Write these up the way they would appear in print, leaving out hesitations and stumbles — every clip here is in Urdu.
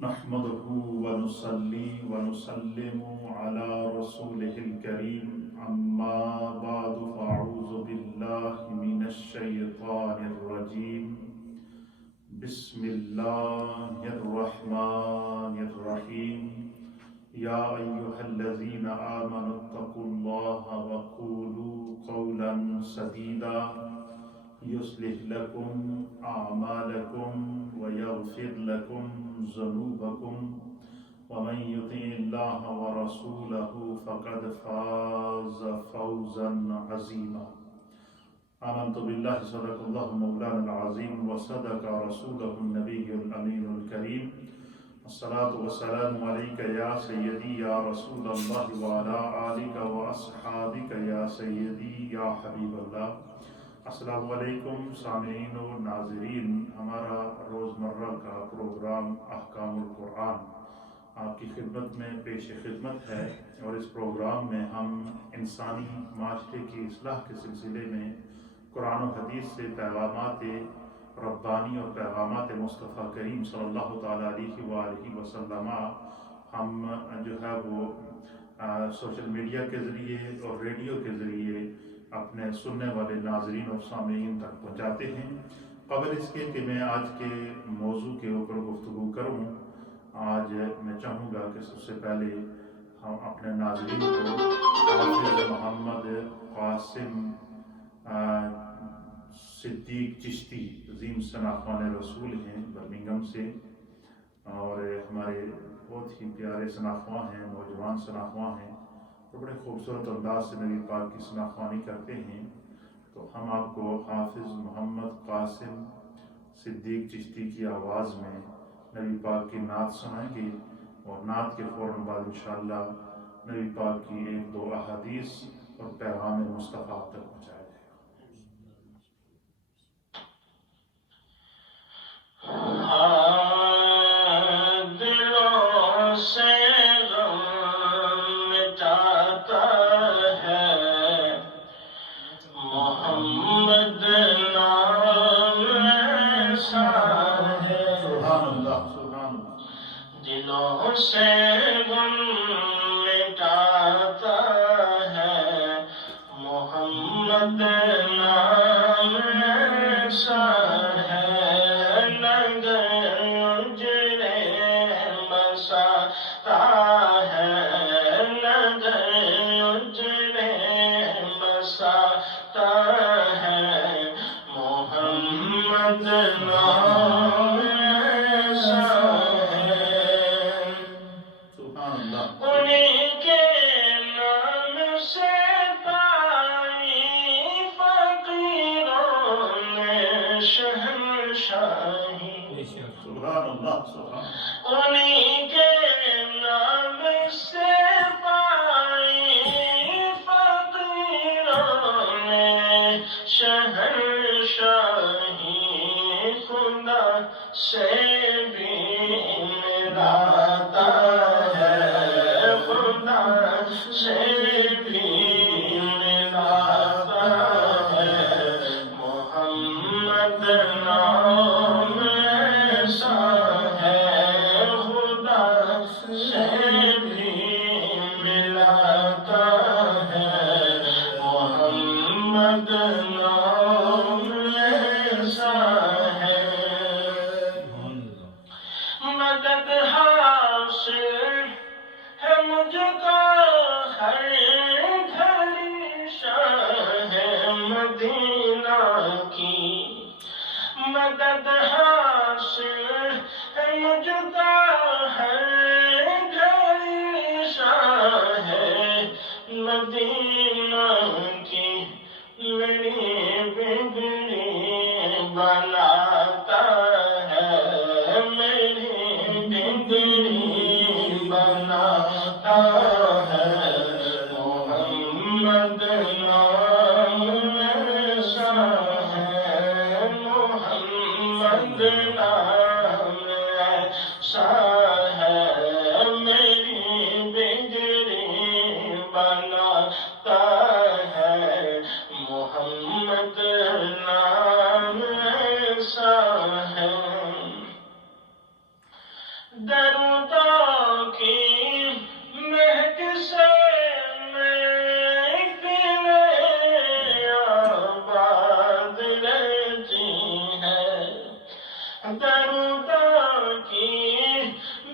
نحمده ونصلي ونسلم على رسوله الكريم أما بعد فأعوذ بالله من الشيطان الرجيم بسم الله الرحمن الرحيم يا أيها الذين آمنوا اتقوا الله وقولوا قولا سديدا يصلح لكم أعمالكم ويغفر لكم ذنوبكم ومن يطع الله ورسوله فقد فاز فوزا عظيما آمنت بالله صدق الله مولانا العظيم وصدق رسوله النبي الأمين الكريم الصلاة والسلام عليك يا سيدي يا رسول الله وعلى آلك وأصحابك يا سيدي يا حبيب الله۔ السلام علیکم سامعین و ناظرین، ہمارا روزمرہ کا پروگرام احکام القرآن آپ کی خدمت میں پیش خدمت ہے، اور اس پروگرام میں ہم انسانی معاشرے کی اصلاح کے سلسلے میں قرآن و حدیث سے پیغامات ربانی اور پیغامات مصطفیٰ کریم صلی اللہ تعالیٰ علیہ وآلہ وسلم ہم جو ہے وہ سوشل میڈیا کے ذریعے اور ریڈیو کے ذریعے اپنے سننے والے ناظرین اور سامعین تک پہنچاتے ہیں۔ قبل اس کے کہ میں آج کے موضوع کے اوپر گفتگو کروں، آج میں چاہوں گا کہ سب سے پہلے ہم اپنے ناظرین کو حافظ محمد قاسم صدیق چشتی عظیم ثناخوان رسول ہیں برمنگھم سے، اور ہمارے بہت ہی پیارے ثناخواں ہیں، نوجوان ثناخواں ہیں، بڑے خوبصورت انداز سے نبی پاک کی ثناخوانی کرتے ہیں۔ تو ہم آپ کو حافظ محمد قاسم صدیق چشتی کی آواز میں نبی پاک کی نعت سنائیں گے، اور نعت کے فوراً بعد انشاءاللہ نبی پاک کی ایک دو احادیث اور پیغام مصطفیٰ تک پہنچایا جائے گا۔ دلوں سے غم مٹاتا ہے محمد نام ایسا ہے، نگر اجڑے بساتا ہے، نگر اجڑے بساتا ہے محمد نام ایسا ہے۔ انہیں کے نام سے پائی فقیروں نے شہنشاہی، سبحان اللہ سبحان انہیں کے نام سے پائی فقیروں نے شہنشاہی، خدا سے بھی ملاتا ہے، خدا سے بھی ملاتا ہے محمد نام ایسا ہے، خدا سے بھی ملاتا ہے محمد نام ایسا ہے۔ مدد حاصل ہے مجھ کو ہر گھڑی شاہ مدینہ کی، مدد حاصل ہے مجھ کو ہر گھڑی شاہ مدینہ کی، لڑی بگڑی بناتا ہے، میری بگڑی بناتا ہے محمد نام ایسا ہے، محمد نام ایسا ہے، میری بگڑی بناتا ہے محمد نام ایسا ہے۔ دردا کی مہک سے محفلیں آباد رہتی ہیں، دردا کی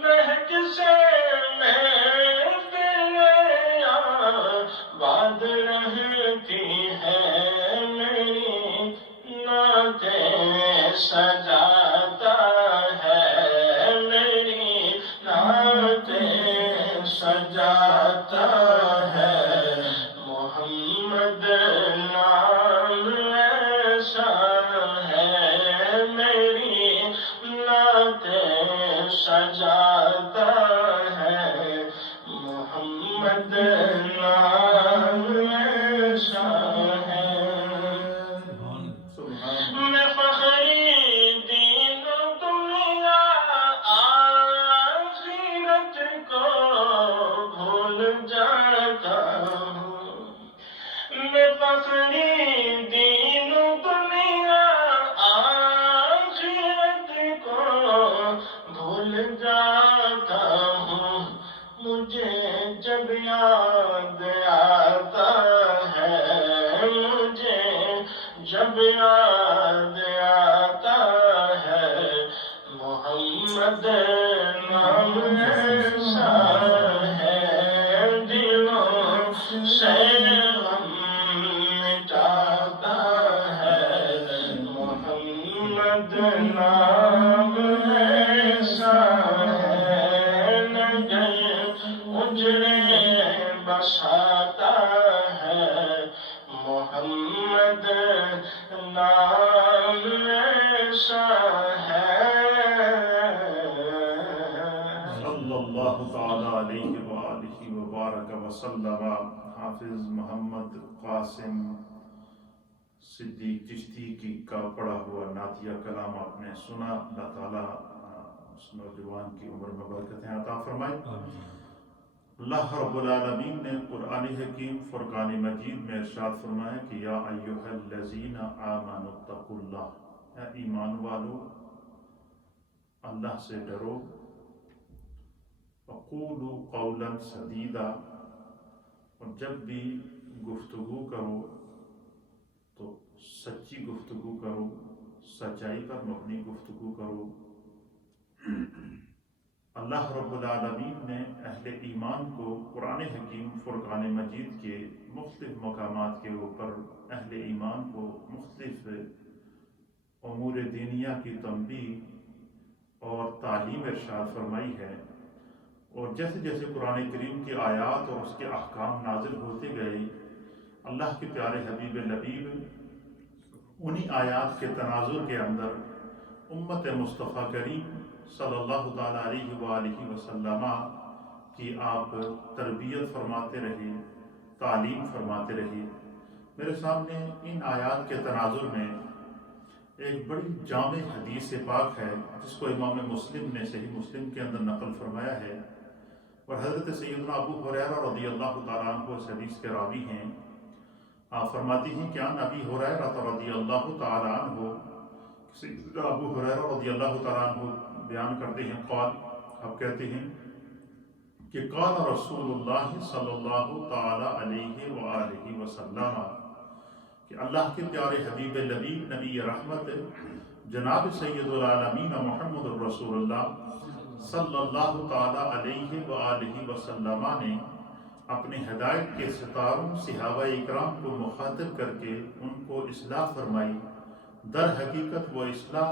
مہک سے محفلیں آباد رہتی ہیں، میری نعتیں سجاتا ہے، میری نعتیں سجاتا ہے، محمد نام ایسا ہے، میری نعتیں سجاتا ہے، محمد نام ایسا ہے۔ میں فخری دین و دنیا آخرت کو بھول جاتا ہوں، میں فخری دین و دنیا آخرت کو بھول جاتا ہوں، مجھے جب یاد آتا ہے، مجھے جب یاد آتا ہے، محمد نام ایسا ہے، دلوں سے غم مٹاتا ہے، محمد نام ایسا ہے، نگر اجڑے بساتا ہے، محمد نام ایسا ہے۔ صلی اللہ تعالی علیہ وآلہ وبارک وسلم۔ حافظ محمد قاسم صدیق چشتی کا پڑھا ہوا نعتیہ کلام آپ نے سنا۔ اللہ تعالیٰ اس نوجوان کی عمر میں برکتیں عطا فرمائے۔ اللہ رب العالمین نے قرآن حکیم فرقان مجید میں ارشاد فرمایا کہ یا ایھا الذین آمنوا اتقوا اللہ، اے ایمان والو اللہ سے ڈرو، وقولوا قولا سدیدا، اور جب بھی گفتگو کرو تو سچی گفتگو کرو، سچائی پر مبنی گفتگو کرو۔ اللہ رب العالمین نے اہل ایمان کو قرآن حکیم فرقان مجید کے مختلف مقامات کے اوپر اہل ایمان کو مختلف امور دینیہ کی تنبیہ اور تعلیم ارشاد فرمائی ہے، اور جیسے جیسے قرآن کریم کی آیات اور اس کے احکام نازل ہوتے گئے، اللہ کے پیارے حبیب لبیب انہی آیات کے تناظر کے اندر امت مصطفیٰ کریم صلی اللہ تعالیٰ علیہ وآلہ وسلم کی آپ تربیت فرماتے رہے، تعلیم فرماتے رہے۔ میرے سامنے ان آیات کے تناظر میں ایک بڑی جامع حدیث پاک ہے جس کو امام مسلم نے صحیح مسلم کے اندر نقل فرمایا ہے، اور حضرت سیدنا ابو ہریرہ رضی اللہ تعالیٰ عنہ اس حدیث کے راوی ہیں۔ آپ فرماتی ہیں کہ عن ابی ہریرہ رضی اللہ تعالیٰ عنہ، سیدنا ابو ہریرہ رضی اللہ تعالیٰ عنہ بیان کرتے ہیں، قال، آپ کہتے ہیں کہ قال رسول اللہ صلی اللہ تعالی علیہ وآلہ وسلم، کہ اللہ کے پیارے حبیب لبیب نبی رحمت جناب سید العالمین محمد الرسول اللہ صلی اللہ تعالی علیہ وآلہ وسلم نے اپنے ہدایت کے ستاروں صحابہ اکرام کو مخاطب کر کے ان کو اصلاح فرمائی۔ در حقیقت وہ اصلاح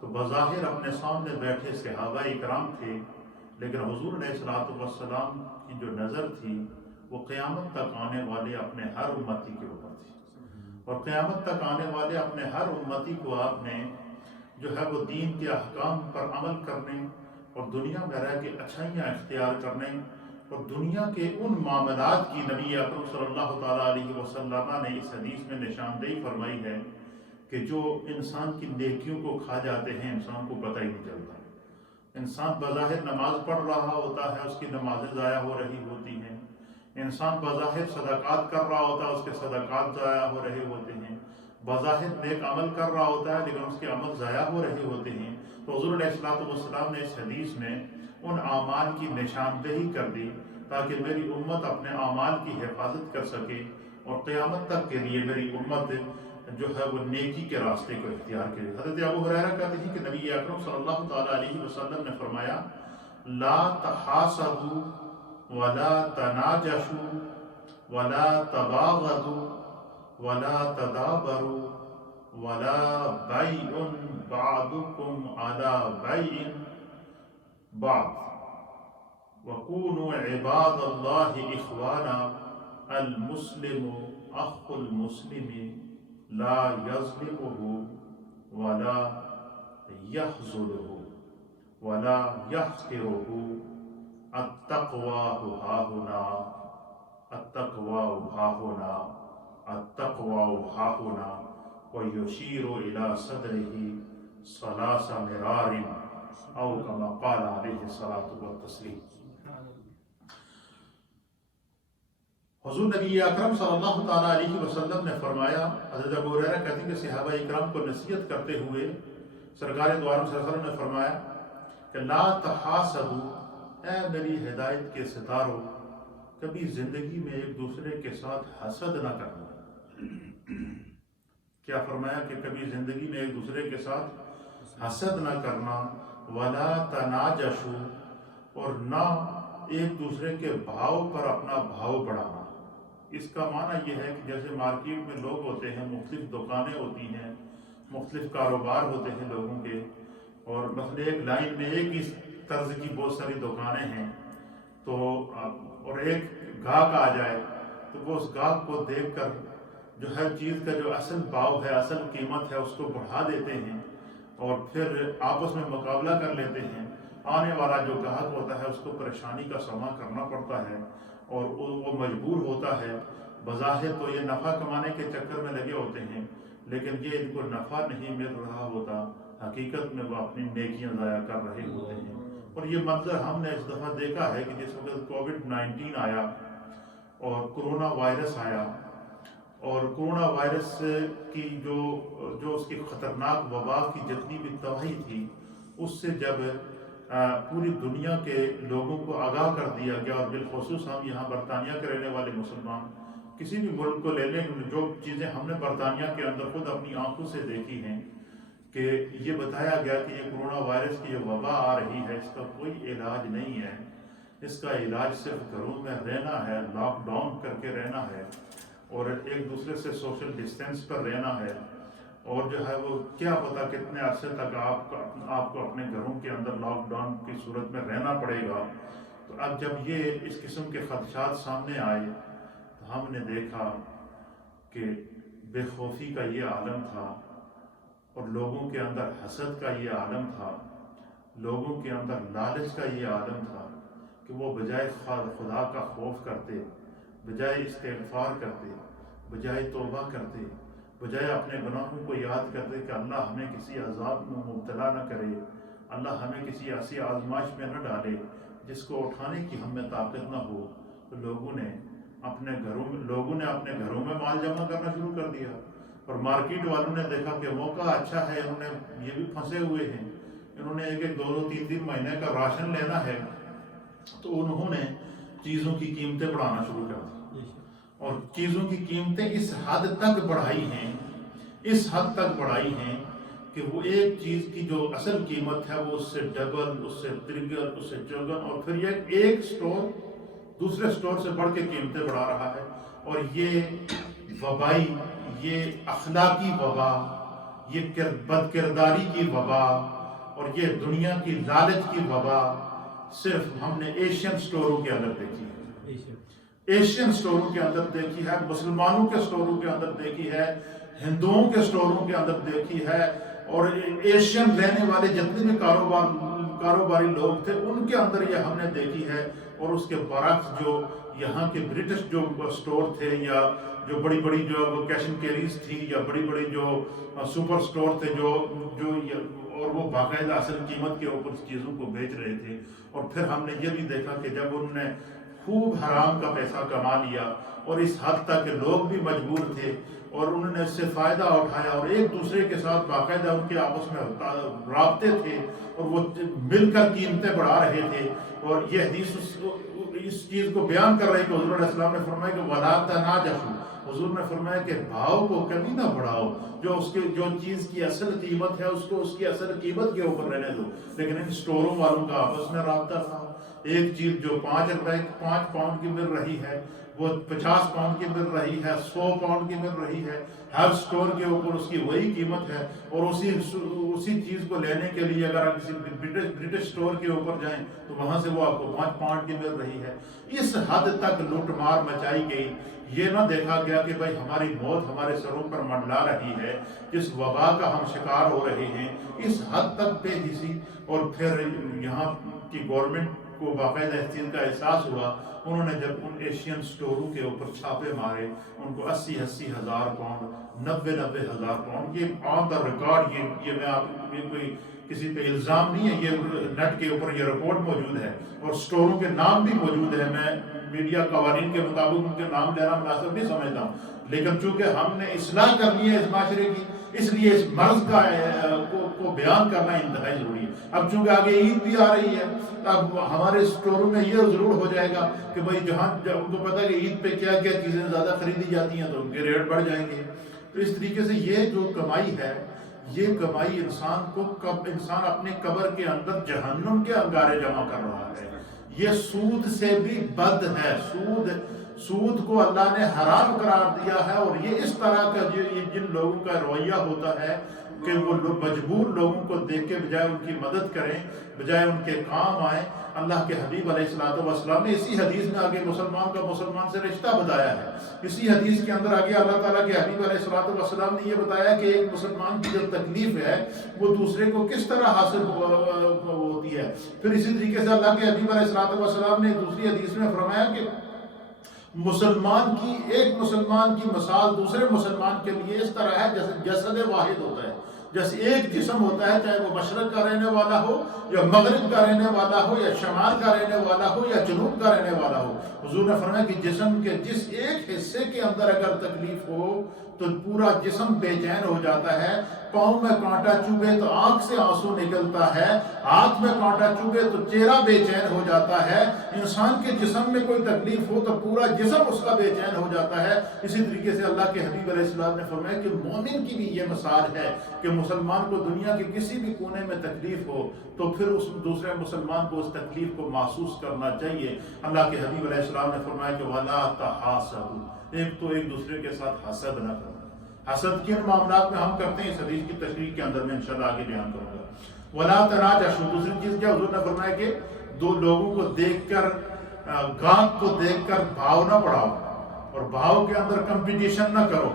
تو بظاہر اپنے سامنے بیٹھے صحابہ اکرام تھے، لیکن حضور علیہ السلام کی جو نظر تھی وہ قیامت تک آنے والے اپنے ہر امتی کے اوپر تھی، اور قیامت تک آنے والے اپنے ہر امتی کو آپ نے جو ہے وہ دین کے احکام پر عمل کرنے اور دنیا میں رہ کے اچھائیاں اختیار کرنے اور دنیا کے ان معاملات کی نبی اکرم صلی اللہ تعالیٰ علیہ وسلم نے اس حدیث میں نشاندہی فرمائی ہے کہ جو انسان کی نیکیوں کو کھا جاتے ہیں انسان کو پتہ ہی نہیں چلتا۔ انسان بظاہر نماز پڑھ رہا ہوتا ہے، اس کی نمازیں ضائع ہو رہی ہوتی ہیں، انسان بظاہر صدقات کر رہا ہوتا ہے، اس کے صدقات ضائع ہو رہے ہوتے ہیں، بظاہر نیک عمل کر رہا ہوتا ہے لیکن اس کے عمل ضائع ہو رہے ہوتے ہیں، تو حضور علیہ الصلوۃ والسلام نے اس حدیث میں ان اعمال کی نشاندہی کر دی تاکہ میری امت اپنے اعمال کی حفاظت کر سکے اور قیامت تک کے لیے میری امت جو ہے وہ نیکی کے راستے کو اختیار کرے۔ حضرت ابو ہریرہ کہتے ہیں کہ نبی اکرم صلی اللہ تعالیٰ علیہ وسلم نے فرمایا لا تحاسدوا ولا تناجشوا ولا تباغضوا ولا تدابروا ولا بيع بعضكم على بيع بعض وكونوا عباد الله إخوانا المسلم أخو المسلم لا يظلمه ولا يخذله ولا يحقره التقوى هاهنا التقوى هاهنا التقوى هاهنا ويشير إلى صدره ثلاث مرار أو كما قال عليه الصلاة والتسليم۔ حضور نبی اکرم صلی اللہ تعالیٰ علیہ وسلم نے فرمایا، حضرت ابو ہریرہ کہتے ہیں کہ صحابہ اکرام کو نصیحت کرتے ہوئے سرکار دو عالم صلی اللہ علیہ وسلم نے فرمایا کہ لا تحاسدوا، اے میری ہدایت کے ستاروں، کبھی زندگی میں ایک دوسرے کے ساتھ حسد نہ کرنا۔ کیا فرمایا کہ کبھی زندگی میں ایک دوسرے کے ساتھ حسد نہ کرنا، ولا تناجشوا، اور نہ ایک دوسرے کے بھاؤ پر اپنا بھاؤ بڑھانا۔ اس کا معنی یہ ہے کہ جیسے مارکیٹ میں لوگ ہوتے ہیں، مختلف دکانیں ہوتی ہیں، مختلف کاروبار ہوتے ہیں لوگوں کے، اور مثلا ایک لائن میں ایک ہی طرز کی بہت ساری دکانیں ہیں، تو اور ایک گاہک آ جائے تو وہ اس گاہک کو دیکھ کر جو ہر چیز کا جو اصل بھاؤ ہے، اصل قیمت ہے، اس کو بڑھا دیتے ہیں اور پھر آپس میں مقابلہ کر لیتے ہیں۔ آنے والا جو گاہک ہوتا ہے اس کو پریشانی کا سامنا کرنا پڑتا ہے اور وہ مجبور ہوتا ہے۔ بظاہر تو یہ نفع کمانے کے چکر میں لگے ہوتے ہیں لیکن یہ ان کو نفع نہیں مل رہا ہوتا، حقیقت میں وہ اپنی نیکیاں ضائع کر رہے ہوتے ہیں۔ اور یہ منظر ہم نے اس دفعہ دیکھا ہے کہ جس وقت کووڈ-19 آیا اور کرونا وائرس آیا، اور کرونا وائرس کی جو اس کی خطرناک وبا کی جتنی بھی تباہی تھی، اس سے جب پوری دنیا کے لوگوں کو آگاہ کر دیا گیا، اور بالخصوص ہم یہاں برطانیہ کے رہنے والے مسلمان کسی بھی ملک کو لے لیں، جو چیزیں ہم نے برطانیہ کے اندر خود اپنی آنکھوں سے دیکھی ہیں کہ یہ بتایا گیا کہ یہ کرونا وائرس کی جو وبا آ رہی ہے اس کا کوئی علاج نہیں ہے، اس کا علاج صرف گھروں میں رہنا ہے، لاک ڈاؤن کر کے رہنا ہے اور ایک دوسرے سے سوشل ڈسٹینس پر رہنا ہے، اور جو ہے وہ کیا پتہ کتنے عرصے تک آپ کو اپنے گھروں کے اندر لاک ڈاؤن کی صورت میں رہنا پڑے گا۔ تو اب جب یہ اس قسم کے خدشات سامنے آئے تو ہم نے دیکھا کہ بے خوفی کا یہ عالم تھا اور لوگوں کے اندر حسد کا یہ عالم تھا، لوگوں کے اندر لالچ کا یہ عالم تھا کہ وہ بجائے خدا کا خوف کرتے، بجائے استغفار کرتے، بجائے توبہ کرتے، بجائے اپنے گناہوں کو یاد کرتے کہ اللہ ہمیں کسی عذاب میں مبتلا نہ کرے، اللہ ہمیں کسی ایسی آزمائش میں نہ ڈالے جس کو اٹھانے کی ہم میں طاقت نہ ہو، تو لوگوں نے اپنے گھروں میں مال جمع کرنا شروع کر دیا، اور مارکیٹ والوں نے دیکھا کہ موقع اچھا ہے، انہوں نے یہ بھی پھنسے ہوئے ہیں، انہوں نے ایک 2-3 مہینے کا راشن لینا ہے، تو انہوں نے چیزوں کی قیمتیں بڑھانا شروع کر دی، اور چیزوں کی قیمتیں اس حد تک بڑھائی ہیں کہ وہ ایک چیز کی جو اصل قیمت ہے وہ اس سے ڈبل، اس سے ترگن، اس سے چوگن، اور پھر یہ ایک سٹور دوسرے سٹور سے بڑھ کے قیمتیں بڑھا رہا ہے۔ اور یہ وبائی، یہ اخلاقی وبا، یہ بد کرداری کی وبا، اور یہ دنیا کی لالچ کی وبا صرف ہم نے ایشین سٹوروں کے اندر دیکھی ہے، ایشین سٹوروں کے اندر دیکھی ہے، مسلمانوں کے سٹوروں کے اندر دیکھی ہے، ہندوؤں کے سٹوروں کے اندر دیکھی ہے، اور ایشین رہنے والے جتنے بھی کاروباری لوگ تھے ان کے اندر یہ ہم نے دیکھی ہے۔ اور اس کے برعکس جو یہاں کے برٹش جو سٹور تھے، یا جو بڑی بڑی جو کیش اینڈ کیریز تھی، یا بڑی بڑی جو سپر سٹور تھے جو اور وہ باقاعدہ اصل قیمت کے اوپر چیزوں کو بیچ رہے تھے۔ اور پھر ہم نے یہ بھی دیکھا کہ جب انہوں نے خوب حرام کا پیسہ کما لیا، اور اس حد تک کہ لوگ بھی مجبور تھے اور انہوں نے اس سے فائدہ اٹھایا، اور ایک دوسرے کے ساتھ باقاعدہ ان کے آپس میں رابطے تھے اور وہ مل کر قیمتیں بڑھا رہے تھے۔ اور یہ حدیث اس چیز کو بیان کر رہی کہ حضور علیہ السلام نے فرمایا کہ وَلَا تَنَاجَشُوا، حضور نے فرمایا کہ بھاؤ کو کبھی نہ بڑھاؤ، جو چیز کی اصل قیمت ہے اس کو اس کی اصل قیمت کے اوپر رہنے دو۔ لیکن ان اسٹوروں والوں کا آپس میں رابطہ تھا، ایک چیز جو 5 پاؤنڈ کی مل رہی ہے وہ 50 پاؤنڈ کی مل رہی ہے، 100 پاؤنڈ کی مل رہی ہے، ہر اسٹور کے اوپر اس کی وہی قیمت ہے، اور اسی چیز کو لینے کے لیے اگر آپ کسی برٹش اسٹور کے اوپر جائیں تو وہاں سے وہ آپ کو 5 پاؤنڈ کی مل رہی ہے۔ اس حد تک لوٹ مار مچائی گئی، یہ نہ دیکھا گیا کہ بھائی ہماری موت ہمارے سروں پر منڈلا رہی ہے، جس وبا کا ہم شکار ہو رہے ہیں، اس حد تک بے حسی۔ اور پھر یہاں کی گورنمنٹ کو باقاعدہ اس چیز کا احساس ہوا، انہوں نے جب ان ایشین سٹوروں کے اوپر چھاپے مارے، ان کو 80 ہزار پاؤنڈ 90 ہزار پاؤنڈ، یہ آن دا ریکارڈ، یہ میں آپ یہ کوئی کسی پہ الزام نہیں ہے، یہ نیٹ کے اوپر یہ رپورٹ موجود ہے اور سٹوروں کے نام بھی موجود ہے۔ میں میڈیا قوانین کے مطابق ان کے نام لینا مناسب نہیں سمجھتا ہوں، لیکن چونکہ ہم نے اصلاح کرنی ہے اس معاشرے کی، اس لیے اس مرض کو بیان کرنا انتہائی ضروری ہے۔ اب چونکہ آگے عید بھی آ رہی ہے، اب ہمارے اسٹوروں میں یہ ضرور ہو جائے گا کہ بھائی جہاں ان کو پتا ہے کہ عید پہ کیا کیا چیزیں زیادہ خریدی جاتی ہیں تو ان کے ریٹ بڑھ جائیں گے۔ تو اس طریقے سے یہ جو کمائی ہے، یہ کمائی انسان اپنے قبر کے اندر جہنم کے انگارے جمع کر رہا ہے۔ یہ سود سے بھی بد ہے، سود کو اللہ نے حرام قرار دیا ہے۔ اور یہ اس طرح کا جن لوگوں کا رویہ ہوتا ہے کہ وہ مجبور لوگوں کو دیکھ کے بجائے ان کی مدد کریں، بجائے ان کے کام آئیں، اللہ کے حبیب علیہ السلام نے اسی حدیث میں آگے مسلمان کا مسلمان سے رشتہ بتایا ہے۔ اسی حدیث کے اندر آگے اللہ تعالیٰ کے حبیب علیہ السلام نے یہ بتایا کہ ایک مسلمان کی جو تکلیف ہے وہ دوسرے کو کس طرح حاصل ہوتی ہے۔ پھر اسی طریقے سے اللہ کے حبیب علیہ السلام نے دوسری حدیث میں فرمایا کہ ایک مسلمان کی مثال دوسرے مسلمان کے لیے اس طرح ہے جیسے جسد واحد ہوتا ہے، جیسے ایک جسم ہوتا ہے، چاہے وہ مشرق کا رہنے والا ہو یا مغرب کا رہنے والا ہو یا شمال کا رہنے والا ہو یا جنوب کا رہنے والا ہو۔ حضور نے فرمایا کہ جسم کے جس ایک حصے کے اندر اگر تکلیف ہو تو پورا جسم بے چین ہو جاتا ہے۔ پاؤں میں کانٹا چبھے تو آنکھ سے آنسو نکلتا ہے، ہاتھ میں کانٹا چبھے تو چہرہ بے چین ہو جاتا ہے۔ انسان کے جسم میں کوئی تکلیف ہو تو پورا جسم اس کا بے چین ہو جاتا ہے۔ اسی طریقے سے اللہ کے حبیب علیہ السلام نے فرمایا کہ مومن کی بھی یہ مثال ہے کہ مسلمان کو دنیا کے کسی بھی کونے میں تکلیف ہو تو پھر اس دوسرے مسلمان کو اس تکلیف کو محسوس کرنا چاہیے۔ اللہ کے حبیب علیہ السلام نے فرمایا کہ وَلَا تَحَاسَدُوا، ایک تو ایک دوسرے کے ساتھ حسد نہ کرنا۔ حسد کن معاملات میں ہم کرتے ہیں، اس حدیث کی تشریح کے اندر میں انشاءاللہ آگے بیان کروں گا۔ وَلَا تَنَاجَشُوا، دوسری چیز کیا حضور نے فرمایا کہ دو لوگوں کو دیکھ کر، گاہک کو دیکھ کر بھاؤ نہ بڑھاؤ، اور بھاؤ کے اندر کمپٹیشن نہ کرو،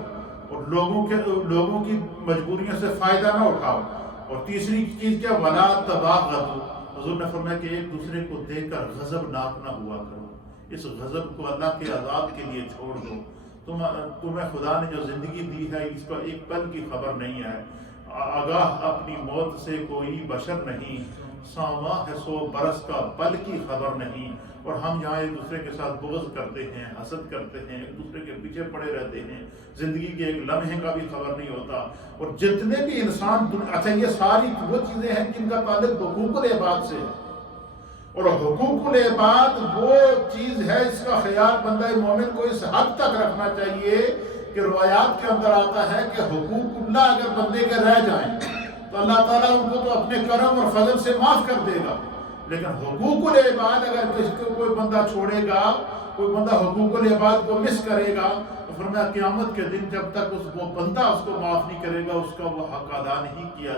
اور لوگوں کی مجبوریوں سے فائدہ نہ اٹھاؤ۔ اور تیسری چیز کیا، وَلَا تَبَاغَضُوا، حضور نے فرمایا کہ ایک دوسرے کو دیکھ کر غضبناک نہ ہوا کرو، اس غضب کو اللہ کے عذاب کے لیے چھوڑ دو۔ تمہیں خدا نے جو زندگی دی ہے اس پر ایک پل کی خبر نہیں ہے، آگاہ اپنی موت سے کوئی بشر نہیں، 100 ماہ ہے 100 برس کا پل کی خبر نہیں۔ اور ہم یہاں ایک دوسرے کے ساتھ بغض کرتے ہیں، حسد کرتے ہیں، ایک دوسرے کے پیچھے پڑے رہتے ہیں، زندگی کے ایک لمحے کا بھی خبر نہیں ہوتا۔ اور جتنے بھی انسان، اچھا یہ ساری وہ چیزیں ہیں جن کا تعلق حقوق العباد سے ہے، اور حقوق العباد وہ چیز ہے اس کا خیال بندہ مومن کو اس حد تک رکھنا چاہیے کہ روایات کے اندر آتا ہے کہ حقوق اللہ اگر بندے کے رہ جائیں تو اللہ تعالیٰ ان کو تو اپنے کرم اور فضل سے معاف کر دے گا، لیکن حقوق العباد اگر کسی کو کوئی بندہ چھوڑے گا، کوئی بندہ حقوق العباد کو مس کرے گا، تو فرمایا قیامت کے دن جب تک وہ بندہ اس کو معاف نہیں کرے گا، اس کا وہ حق ادا نہیں کیا،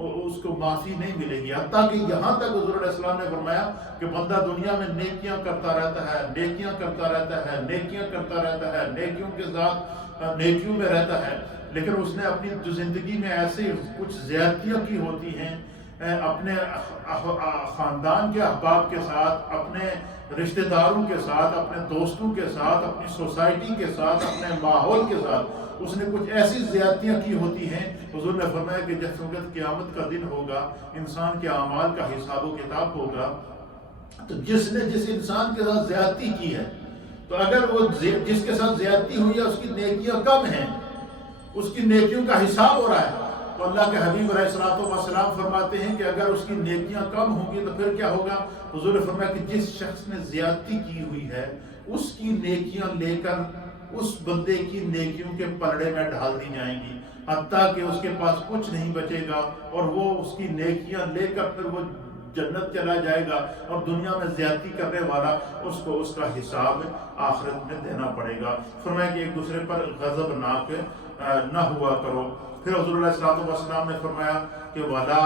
اس کو معافی نہیں ملے گی۔ حتیٰ کہ یہاں تک حضور علیہ السلام نے فرمایا کہ بندہ دنیا میں نیکیاں کرتا رہتا ہے، نیکیاں کرتا رہتا ہے، نیکیاں کرتا رہتا ہے، نیکیوں کے ساتھ نیکیوں میں رہتا ہے، لیکن اس نے اپنی جو زندگی میں ایسی کچھ زیادتیاں کی ہوتی ہیں اپنے خاندان کے احباب کے ساتھ، اپنے رشتہ داروں کے ساتھ، اپنے دوستوں کے ساتھ، اپنی سوسائٹی کے ساتھ، اپنے ماحول کے ساتھ اس نے کچھ ایسی زیادتیاں کی ہوتی ہیں۔ حضور نے فرمایا کہ جس وقت قیامت کا دن ہوگا، انسان کے اعمال کا حساب و کتاب ہوگا، تو جس نے جس انسان کے ساتھ زیادتی کی ہے، تو اگر وہ جس کے ساتھ زیادتی ہوئی ہے اس کی نیکیاں کم ہیں، اس کی نیکیوں کا حساب ہو رہا ہے، تو اللہ کے حبیب علیہ الصلوۃ والسلام فرماتے ہیں کہ اگر اس کی نیکیاں کم ہوں گی تو پھر کیا ہوگا؟ حضور نے فرمایا کہ جس شخص نے زیادتی کی ہوئی ہے اس کی نیکیاں لے کر اس بندے کی نیکیوں کے پلڑے میں ڈال دی جائیں گی، حتیٰ کہ اس کے پاس کچھ نہیں بچے گا، اور وہ اس کی نیکیاں لے کر پھر وہ جنت چلا جائے گا، اور دنیا میں زیادتی کرنے والا اس کو اس کا حساب آخرت میں دینا پڑے گا۔ فرمایا کہ ایک دوسرے پر غضبناک نہ ہوا کرو۔ پھر حضور علیہ الصلوۃ والسلام نے فرمایا کہ وَلَا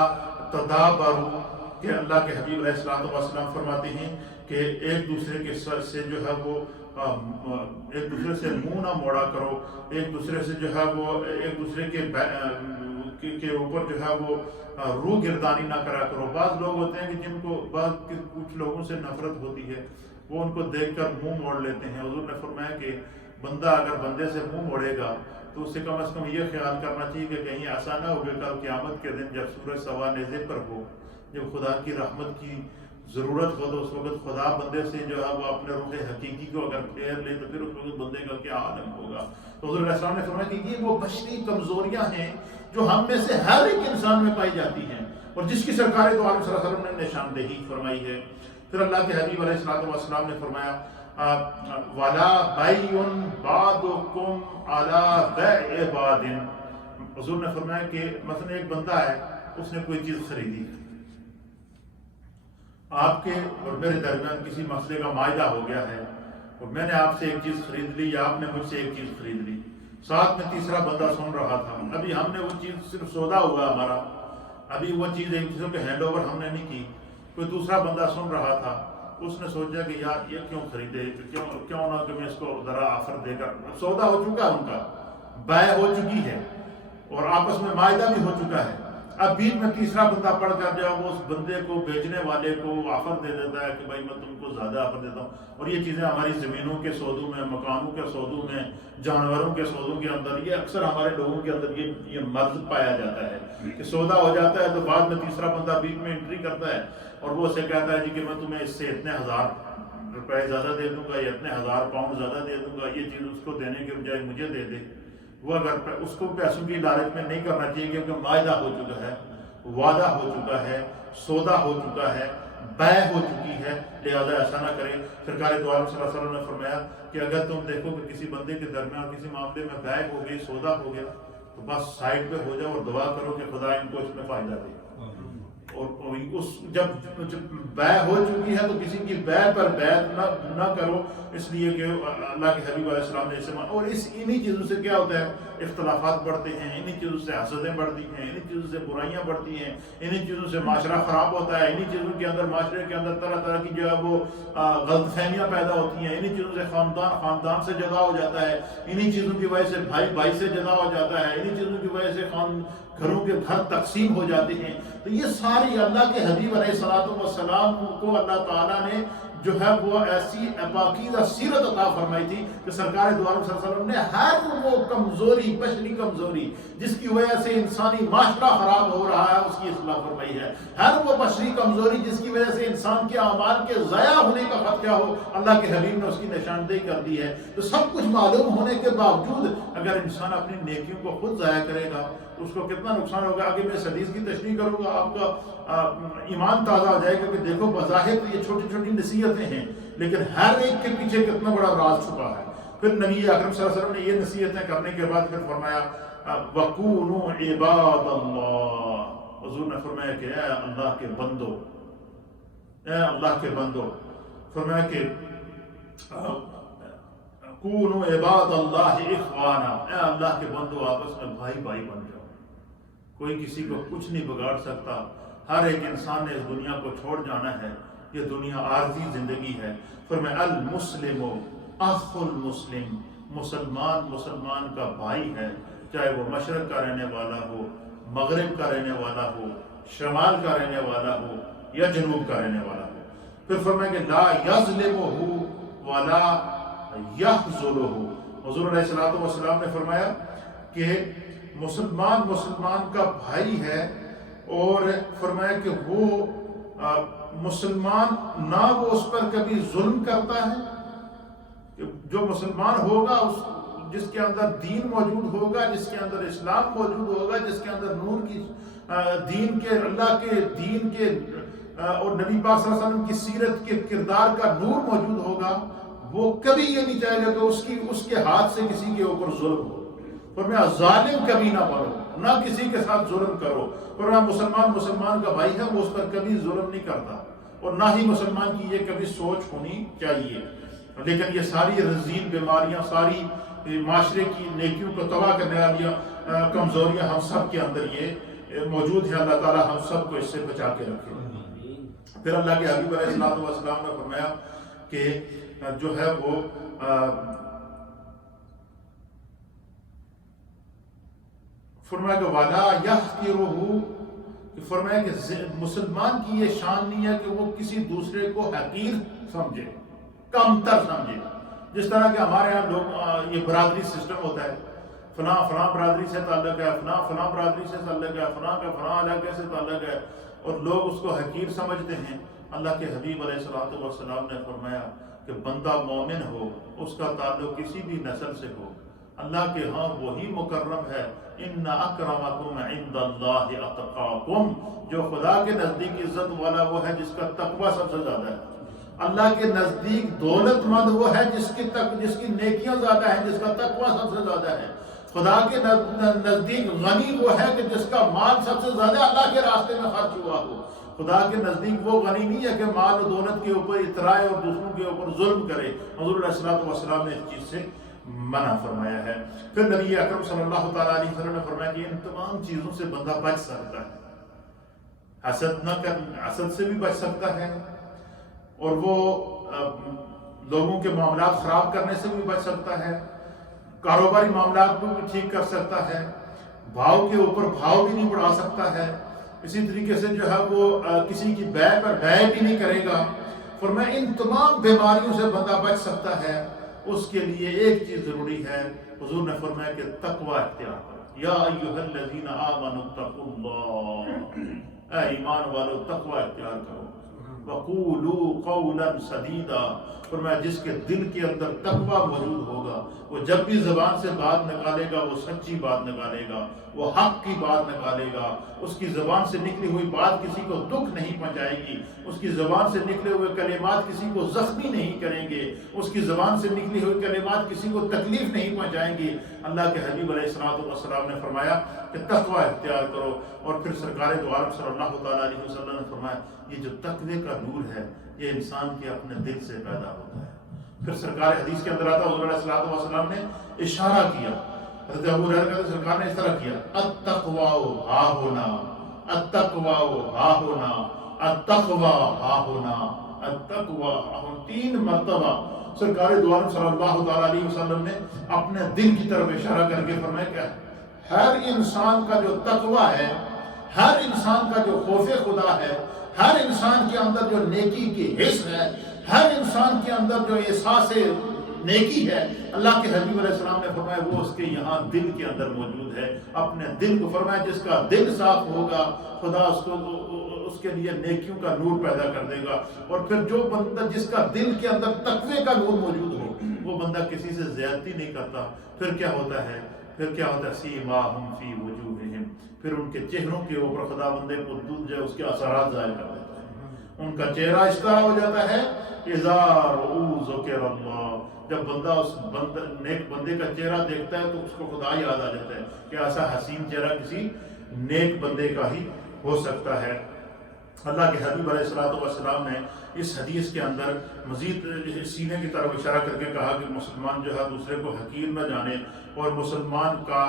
تَدَابَرُوا، کہ اللہ کے حبیب علیہ الصلوۃ والسلام فرماتے ہیں کہ ایک دوسرے کے سر سے جو ہے وہ ایک دوسرے سے منہ نہ موڑا کرو، ایک دوسرے سے جو ہے وہ ایک دوسرے کے اوپر جو ہے وہ روح گردانی نہ کرا کرو۔ بعض لوگ ہوتے ہیں کہ جن کو کچھ لوگوں سے نفرت ہوتی ہے، وہ ان کو دیکھ کر منہ موڑ لیتے ہیں۔ حضور نے فرمایا کہ بندہ اگر بندے سے منہ موڑے گا تو اسے کم از کم یہ خیال کرنا چاہیے کہ کہیں ایسا نہ ہو کہ کل قیامت کے دن جب سورج سوا نیزے پر ہو، جب خدا کی رحمت کی ضرورت ہو، تو اس وقت خدا بندے سے جو ہے وہ اپنے روح حقیقی کو اگر پھیر لے تو پھر اس وقت بندے کا کیا عالم ہوگا۔ تو حضور علیہ السلام نے فرمایا کہ یہ وہ بشری کمزوریاں ہیں جو ہم میں سے ہر ایک انسان میں پائی جاتی ہیں، اور جس کی سرکار دو عالم صلی اللہ علیہ وسلم نے نشاندہی فرمائی ہے۔ پھر اللہ کے حبیب علیہ الصلوۃ والسلام نے فرمایا وَلَا بَيْعٌ بَعْضُكُمْ عَلَىٰ بَيْعِ بَعْضٍ۔ حضور نے فرمایا کہ مثلا ایک بندہ ہے، اس نے کوئی چیز خریدی، آپ کے اور میرے درمیان کسی مسئلے کا معاہدہ ہو گیا ہے، اور میں نے آپ سے ایک چیز خرید لی یا آپ نے مجھ سے ایک چیز خرید لی، ساتھ میں تیسرا بندہ سن رہا تھا، ابھی ہم نے وہ چیز صرف سودا ہوا ہمارا، ابھی وہ چیز ایک دوسرے کے ہینڈ اوور ہم نے نہیں کی، کوئی دوسرا بندہ سن رہا تھا، اس نے سوچا کہ یار یہ کیوں خریدے، کیوں نہ کہ میں اس کو ذرا آفر دے کر، سودا ہو چکا ہے، ان کا بیع ہو چکی ہے اور آپس میں معاہدہ بھی ہو چکا ہے، اب بیچ میں تیسرا بندہ پڑھ کر جب وہ اس بندے کو بیچنے والے کو آفر دے دیتا ہے کہ بھائی میں تم کو زیادہ آفر دیتا ہوں، اور یہ چیزیں ہماری زمینوں کے سودوں میں، مکانوں کے سودوں میں، جانوروں کے سودوں کے اندر، یہ اکثر ہمارے لوگوں کے اندر یہ مرض پایا جاتا ہے کہ سودا ہو جاتا ہے تو بعد میں تیسرا بندہ بیچ میں انٹری کرتا ہے اور وہ اسے کہتا ہے جی کہ میں تمہیں اس سے اتنے 1000 روپے زیادہ دے دوں گا یا اتنے 1000 پاؤنڈ زیادہ دے دوں گا، یہ چیز اس کو دینے کے بجائے مجھے دے دے۔ وہ اگر اس کو پیسوں کی لالچ میں نہیں کرنا چاہیے، کیونکہ معاہدہ ہو چکا ہے، وعدہ ہو چکا ہے، سودا ہو چکا ہے، بیع ہو چکی ہے، لہذا ایسا نہ کریں۔ سرکار دو عالم صلی اللہ علیہ وسلم نے فرمایا کہ اگر تم دیکھو کہ کسی بندے کے درمیان کسی معاملے میں بیع ہو گئی، سودا ہو گیا، تو بس سائڈ پہ ہو جاؤ اور دعا کرو کہ خدا ان کو اس میں فائدہ دے، اور اس جب بیع ہو چکی ہے تو کسی کی بیع پر بیعت نہ کرو، اس لیے کہ اللہ کے حبیب علیہ السلام نے اسے اور انہی چیزوں سے کیا ہوتا ہے، اختلافات بڑھتے ہیں، انہی چیزوں سے حسدیں بڑھتی ہیں، انہی چیزوں سے برائیاں بڑھتی ہیں، انہی چیزوں سے معاشرہ خراب ہوتا ہے، انہی چیزوں کے اندر معاشرے کے اندر طرح طرح کی جو ہے وہ غلط فہمیاں پیدا ہوتی ہیں، انہی چیزوں سے خاندان سے جدا ہو جاتا ہے، انہی چیزوں کی وجہ سے بھائی سے جدا ہو جاتا ہے، انہی چیزوں کی وجہ سے گھروں کے گھر تقسیم ہو جاتے ہیں۔ تو یہ ساری اللہ کے حبیب علیہ الصلوۃ والسلام کو اللہ تعالیٰ نے جو ہے وہ ایسی پاکیزہ سیرت عطا فرمائی تھی کہ سرکار دو عالم صلی اللہ علیہ وسلم نے ہر وہ کمزوری، بشری کمزوری جس کی وجہ سے انسانی معاشرہ خراب ہو رہا ہے، اس کی اصلاح فرمائی ہے۔ ہر وہ بشری کمزوری جس کی وجہ سے انسان کے اعمال کے ضائع ہونے کا خطرہ ہو، اللہ کے حبیب نے اس کی نشاندہی کر دی ہے۔ تو سب کچھ معلوم ہونے کے باوجود اگر انسان اپنی نیکیوں کو خود ضائع کرے گا تو اس کو کتنا نقصان ہوگا۔ آگے میں اس حدیث کی تشریح کروں گا، آپ کا ایمان تازہ ہو جائے گا کہ دیکھو بظاہر تو یہ چھوٹی چھوٹی نصیحتیں ہیں، لیکن ہر ایک کے پیچھے کتنا بڑا راز چھپا ہے۔ پھر نبی اکرم صلی اللہ علیہ وسلم نے یہ نصیحتیں کرنے کے بعد پھر فرمایا وَقُونُوا عِبَادَ اللَّهِ، حضور نے فرمایا کہ اے اللہ کے بندو، اے اللہ کے بندو، فرمایا کہ کونوا عباد اللہ اخوانا، اے اللہ کے بندو آپس میں بھائی بن جاؤ۔ کوئی کسی کو کچھ نہیں بگاڑ سکتا، ہر ایک انسان نے اس دنیا کو چھوڑ جانا ہے، یہ دنیا عارضی زندگی ہے۔ فرمایا المسلم اخ المسلم، مسلمان کا بھائی ہے، چاہے وہ مشرق کا رہنے والا ہو، مغرب کا رہنے والا ہو، شمال کا رہنے والا ہو یا جنوب کا رہنے والا ہو۔ پھر فرمایا کہ لا یظلمہ ولا یخذلہ، حضور علیہ الصلوۃ والسلام نے فرمایا کہ مسلمان کا بھائی ہے، اور فرمایا کہ وہ مسلمان نہ وہ اس پر کبھی ظلم کرتا ہے، کہ جو مسلمان ہوگا جس کے اندر دین موجود ہوگا، جس کے اندر اسلام موجود ہوگا، جس کے اندر نور کی دین کے، اللہ کے دین کے اور نبی پاک صلی اللہ علیہ وسلم کی سیرت کے کردار کا نور موجود ہوگا، وہ کبھی یہ نہیں چاہے گا کہ اس کے ہاتھ سے کسی کے اوپر ظلم ہو۔ فرمایا ظالم کبھی نہ بنو، نہ کسی کے ساتھ ظلم کرو۔ فرمایا مسلمان کا بھائی ہے، وہ اس پر کبھی ظلم نہیں کرتا، اور نہ ہی مسلمان کی یہ کبھی سوچ ہونی چاہیے۔ لیکن یہ ساری رذیل بیماریاں، ساری معاشرے کی نیکیوں کو تباہ کرنے والی کمزوریاں ہم سب کے اندر یہ موجود ہیں۔ اللہ تعالی ہم سب کو اس سے بچا کے رکھے۔ پھر اللہ کے حبیب علیہ السلام نے فرمایا کہ جو ہے وہ فرمایا کہ وَلَا يَحْقِرُهُ، کہ فرمایا کہ مسلمان کی یہ شان نہیں ہے کہ وہ کسی دوسرے کو حقیر سمجھے، کمتر سمجھے۔ جس طرح کہ ہمارے یہاں لوگ یہ برادری سسٹم ہوتا ہے، فلاں برادری سے تعلق ہے، فلاں برادری سے تعلق ہے، فلاں کا فلاں علاقے سے تعلق ہے، اور لوگ اس کو حقیر سمجھتے ہیں۔ اللہ کے حبیب علیہ السلام نے فرمایا کہ بندہ مومن ہو، اس کا تعلق کسی بھی نسل سے ہو، اللہ کے ہاں وہی مکرم ہے۔ ان اکرمکم عند اللہ اتقاکم، جو خدا کے نزدیک عزت والا وہ ہے جس کا تقوی سب سے زیادہ ہے۔ اللہ کے نزدیک دولت مند وہ ہے جس کی نیکیاں زیادہ ہیں، جس کا تقوی سب سے زیادہ ہے۔ خدا کے نزدیک غنی وہ ہے کہ جس کا مال سب سے زیادہ اللہ کے راستے میں خرچ ہوا ہو۔ خدا کے نزدیک وہ غنی نہیں ہے کہ مال و دولت کے اوپر اترائے اور دوسروں کے اوپر ظلم کرے۔ حضور علیہ السلام نے اس چیز سے منع فرمایا ہے۔ پھر نبی اکرم صلی اللہ تعالیٰ علیہ وسلم نے فرمایا کہ ان تمام چیزوں سے بندہ بچ سکتا ہے، حسد سے بھی بچ سکتا ہے، اور وہ لوگوں کے معاملات خراب کرنے سے بھی بچ سکتا ہے، کاروباری معاملات کو بھی ٹھیک کر سکتا ہے، بھاؤ کے اوپر بھاؤ بھی نہیں بڑھا سکتا ہے، اسی طریقے سے جو ہے وہ کسی کی بیع پر بیع بھی نہیں کرے گا۔ فرمایا ان تمام بیماریوں سے بندہ بچ سکتا ہے، اس کے لیے ایک چیز ضروری ہے۔ حضور نے فرمایا کہ تقوی اختیار کرو۔ یا ایھا الذین آمنوا اتقوا اللہ، اے ایمان والو تقوی اختیار کرو۔ وقولوا قولا سدیدا، فرمایا جس کے دل کے اندر تقوی موجود ہوگا، وہ جب بھی زبان سے بات نکالے گا وہ سچی بات نکالے گا، وہ حق کی بات نکالے گا، اس کی زبان سے نکلی ہوئی بات کسی کو دکھ نہیں پہنچائے گی، اس کی زبان سے نکلے ہوئے کلمات کسی کو زخمی نہیں کریں گے، اس کی زبان سے نکلی ہوئی کلمات کسی کو تکلیف نہیں پہنچائیں گی۔ اللہ کے حبیب علیہ السلام نے فرمایا کہ تقوی اختیار کرو، اور پھر سرکار دو عالم صلی اللہ تعالیٰ علیہ وسلم نے فرمایا یہ جو تقوی کا نور ہے یہ انسان کے اپنے دل سے پیدا ہوتا ہے۔ پھر سرکار حدیث کے اندر آتا ہے، حضور علیہ السلام نے اشارہ کیا، حضرت ابو ہریرہ کہتے ہیں سرکار نے اس طرح کیا، التقوی ہا ہونا، التقوی ہا ہونا، التقوی ہا ہونا، التقوی ہا ہونا، 3 مرتبہ سرکار دو عالم صلی اللہ تعالیٰ علیہ وسلم نے اپنے دل کی طرف اشارہ کر کے فرمایا کہ ہر انسان کا جو تقوی ہے، ہر انسان کا جو خوف خدا ہے، ہر انسان کے اندر جو نیکی کی حس ہے، ہر انسان کے اندر جو احساس نیکی ہے، اللہ کے حبیب علیہ السلام نے فرمایا وہ اس کے یہاں دل کے اندر موجود ہے۔ اپنے دل کو فرمایا جس کا دل صاف ہوگا خدا اس کے لیے نیکیوں کا نور پیدا کر دے گا، اور پھر جو بندہ جس کا دل کے اندر تقوی کا نور موجود ہو وہ بندہ کسی سے زیادتی نہیں کرتا۔ پھر کیا ہوتا ہے سیماہم فی وجوہہم، پھر ان کے چہروں کے اوپر خدا بندے کو جو اس کے اثرات ظاہر کر دیتا ہے، ان کا چہرہ اس طرح ہو جاتا ہے اذا رؤوا ذکر اللہ، جب بندہ اس نیک بندے کا چہرہ دیکھتا ہے تو اس کو خدا یاد آ جاتا ہے کہ ایسا حسین چہرہ کسی نیک بندے کا ہی ہو سکتا ہے۔ اللہ کے حبیب علیہ السلام نے اس حدیث کے اندر مزید سینے کی طرف اشارہ کر کے کہا کہ مسلمان جو ہے دوسرے کو حقیر نہ جانے، اور مسلمان کا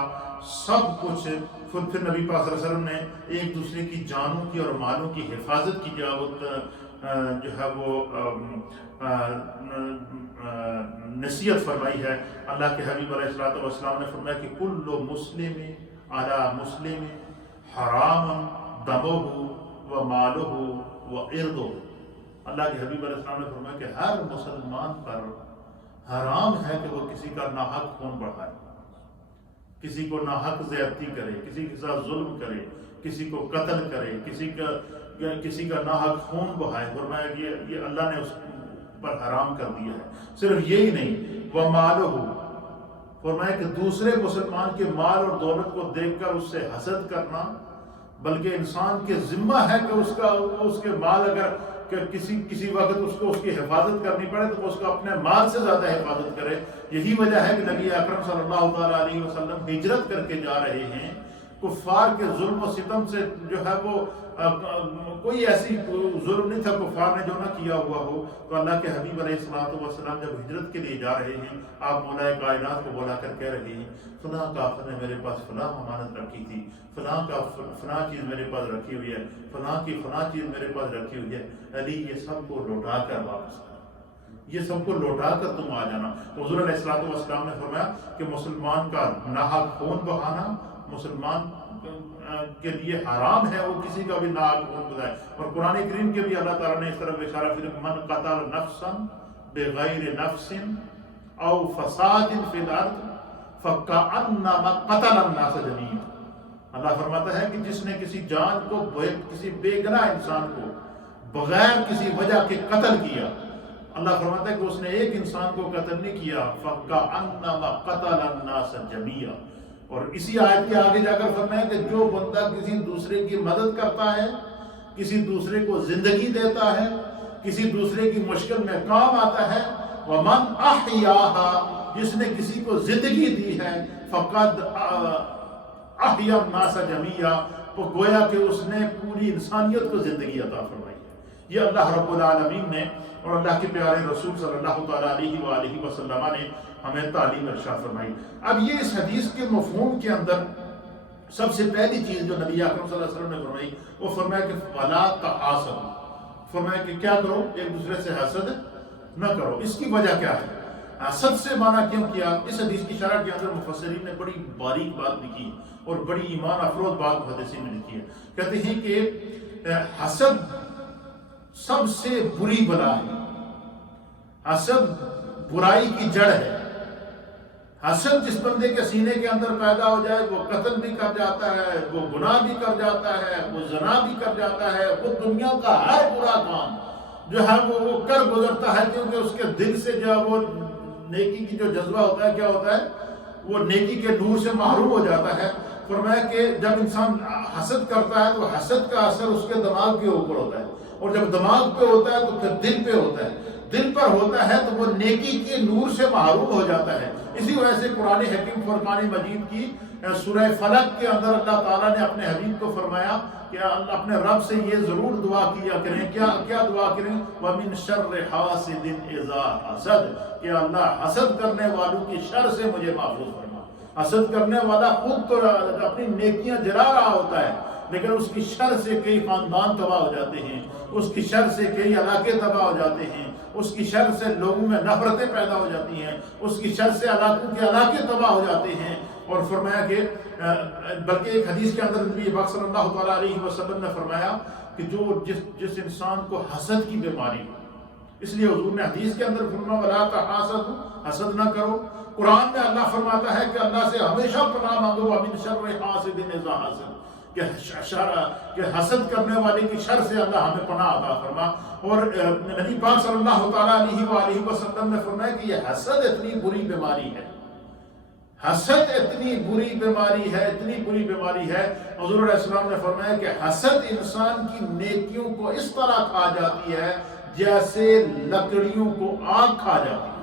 سب کچھ، پھر نبی پاک صلی اللہ علیہ وسلم نے ایک دوسرے کی جانوں کی اور مالوں کی حفاظت کی جو ہے وہ نصیحت فرمائی ہے۔ اللہ کے حبیب علیہ السلام نے فرمایا کہ کل مسلم علی مسلم حرام دمہ و مالہ و عرضہ، اللہ کے حبیب علیہ السلام نے فرمایا کہ ہر مسلمان پر حرام ہے کہ وہ کسی کا ناحق خون بڑھائے، کسی کو ناحق زیادتی کرے، کسی کے ساتھ ظلم کرے، کسی کو قتل کرے، کسی کا کسی کا ناحق خون بہائے، فرمایا کہ یہ اللہ نے اس پر حرام کر دیا ہے۔ صرف یہی نہیں، وَمَالُهُ، فرمایا کہ دوسرے مسلمان کے مال اور دولت کو دیکھ کر اس سے حسد کرنا، بلکہ انسان کے ذمہ ہے کہ اس کے مال اگر کہ کسی وقت اس کو اس کی حفاظت کرنی پڑے تو اس کو اپنے مال سے زیادہ حفاظت کرے۔ یہی وجہ ہے کہ نبی اکرم صلی اللہ تعالیٰ علیہ وسلم ہجرت کر کے جا رہے ہیں، کفار کے ظلم و ستم سے جو ہے وہ کوئی ایسی ظلم نہیں تھا کفار نے جو نہ کیا ہوا ہو، تو اللہ کے حبیب علیہ الصلوۃ والسلام جب ہجرت کے لیے جا رہے ہیں، آپ مولا کائنات کو بلا کر کہہ رہے ہیں فلاں کافر نے میرے پاس فلاں امانت رکھی تھی، فلاں کا فلاں چیز میرے پاس رکھی ہوئی ہے، فلاں کی فلاں چیز میرے پاس رکھی ہوئی ہے، علی یہ سب کو لوٹا کر واپس آنا، یہ سب کو لوٹا کر تم آ جانا۔ تو حضور علیہ الصلوۃ والسلام نے فرمایا کہ مسلمان کا ناحق خون بہانا مسلمان کے لیے حرام ہے، وہ کسی کا بھی ناحق خون بہائے۔ اور قرآن کریم کے بھی اللہ تعالیٰ نے اس طرح اشارہ فرمایا، من قتل نفسا بغیر نفس او فساد فی الارض فکأنما قتل الناس جميعا۔ اللہ فرماتا ہے کہ جس نے کسی جان کو کسی بے گناہ انسان کو بغیر کسی وجہ کے قتل کیا، اللہ فرماتا ہے کہ اس نے ایک انسان کو قتل نہیں کیا، فکأنما قتل الناس جميعا۔ اور اسی آیت کے آگے جا کر فرمایا کہ جو بندہ کسی دوسرے کی مدد کرتا ہے، کسی دوسرے کو زندگی دیتا ہے، کسی دوسرے کی مشکل میں کام آتا ہے، ومن احیاها، جس نے کسی کو زندگی دی ہے، فقد احیا الناس جميعا، تو گویا کہ اس نے پوری انسانیت کو زندگی عطا فرمائی ہے۔ یہ اللہ رب العالمین نے اور اللہ کے پیارے رسول صلی اللہ تعالیٰ علیہ وآلہ وسلم نے ہمیں تعلیم ارشاد فرمائی۔ اب یہ اس حدیث کے مفہوم کے اندر سب سے پہلی چیز جو نبی اکرم صلی اللہ علیہ وسلم نے فرمائی، وہ فرمایا کہ وَلَا تَحَاسَدُوا، فرمایا کہ کیا کرو، ایک دوسرے سے حسد نہ کرو۔ اس کی وجہ کیا ہے؟ حسد سے معنی کیوں کیا؟ اس حدیث کی شرح کے اندر مفسرین نے بڑی باریک بات لکھی اور بڑی ایمان افروز بات محدثین نے لکھی ہے۔ کہتے ہیں کہ حسد سب سے بری بلا ہے، حسد برائی کی جڑ ہے۔ حسد جس بندے کے سینے کے اندر پیدا ہو جائے، وہ قتل بھی کر جاتا ہے، وہ گناہ بھی کر جاتا ہے، وہ زنا بھی کر جاتا ہے، وہ دنیا کا ہر برا کام جو ہے وہ کر گزرتا ہے، کیونکہ اس کے دل سے جو ہے وہ نیکی کی جو جذبہ ہوتا ہے، کیا ہوتا ہے، وہ نیکی کے نور سے محروم ہو جاتا ہے۔ فرمایا کہ جب انسان حسد کرتا ہے تو حسد کا اثر اس کے دماغ کے اوپر ہوتا ہے، اور جب دماغ پہ ہوتا ہے تو پھر دل پہ ہوتا ہے، دل پر ہوتا ہے تو وہ نیکی کے نور سے محروم ہو جاتا ہے۔ اسی وجہ سے قرآن حکیم فرقان مجید کی سورہ فلق کے اندر اللہ تعالیٰ نے اپنے حبیب کو فرمایا کہ اپنے رب سے یہ ضرور دعا کیا کریں، کیا دعا کریں، وَمِن شَرِّ حَاسِدٍ إِذَا حَسَدَ، کہ اللہ حسد کرنے والوں کی شر سے مجھے محفوظ فرما۔ حسد کرنے والا خود تو اپنی نیکیاں جلا رہا ہوتا ہے، لیکن اس کی شر سے کئی خاندان تباہ ہو جاتے ہیں، اس کی شر سے کئی علاقے تباہ ہو جاتے ہیں، اس کی شر سے لوگوں میں نفرتیں پیدا ہو جاتی ہیں، اس کی شر سے علاقوں کے علاقے تباہ ہو جاتے ہیں۔ اور فرمایا کہ بلکہ ایک حدیث کے اندر نبی پاک صلی اللہ تعالیٰ علیہ وسلم نے فرمایا کہ جو جس انسان کو حسد کی بیماری، اس لیے حضور نے حدیث کے اندر فرمایا وَلَا تَحَاسَدُوا، حسد نہ کرو۔ قرآن میں اللہ فرماتا ہے کہ اللہ سے ہمیشہ پناہ مانگو، وَمِن شَرِّ حَاسِدٍ إِذَا حَسَدَ، کہ حسد کرنے والے کی شر سے اللہ ہمیں پناہ عطا فرما۔ اور نبی پاک صلی اللہ تعالیٰ علیہ وآلہ وسلم نے فرمایا کہ یہ حسد اتنی بری بیماری ہے، حسد اتنی بری بیماری ہے، اتنی بری بیماری ہے۔ حضور علیہ السلام نے فرمایا کہ حسد انسان کی نیکیوں کو اس طرح کھا جاتی ہے جیسے لکڑیوں کو آگ کھا جاتی ہے۔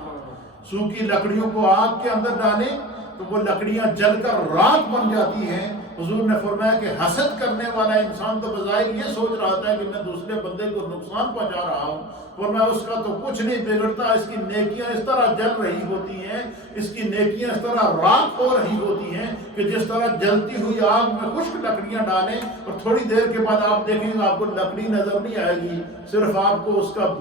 سوکھی لکڑیوں کو آگ کے اندر ڈالیں تو وہ لکڑیاں جل کر راکھ بن جاتی ہیں۔ حضور نے فرمایا کہ حسد کرنے والا انسان تو بظاہر یہ سوچ رہا تھا کہ میں دوسرے بندے کو نقصان پہنچا رہا ہوں، ورنہ اس کا تو کچھ نہیں بگڑتا، اس کی نیکیاں اس طرح جل رہی ہوتی ہیں، اس کی نیکیاں اس طرح راکھ ہو رہی ہوتی ہیں کہ جس طرح جلتی ہوئی آگ میں خشک لکڑیاں ڈالیں اور تھوڑی دیر کے بعد آپ دیکھیں گے آپ کو لکڑی نظر نہیں آئے گی، صرف آپ کو اس کا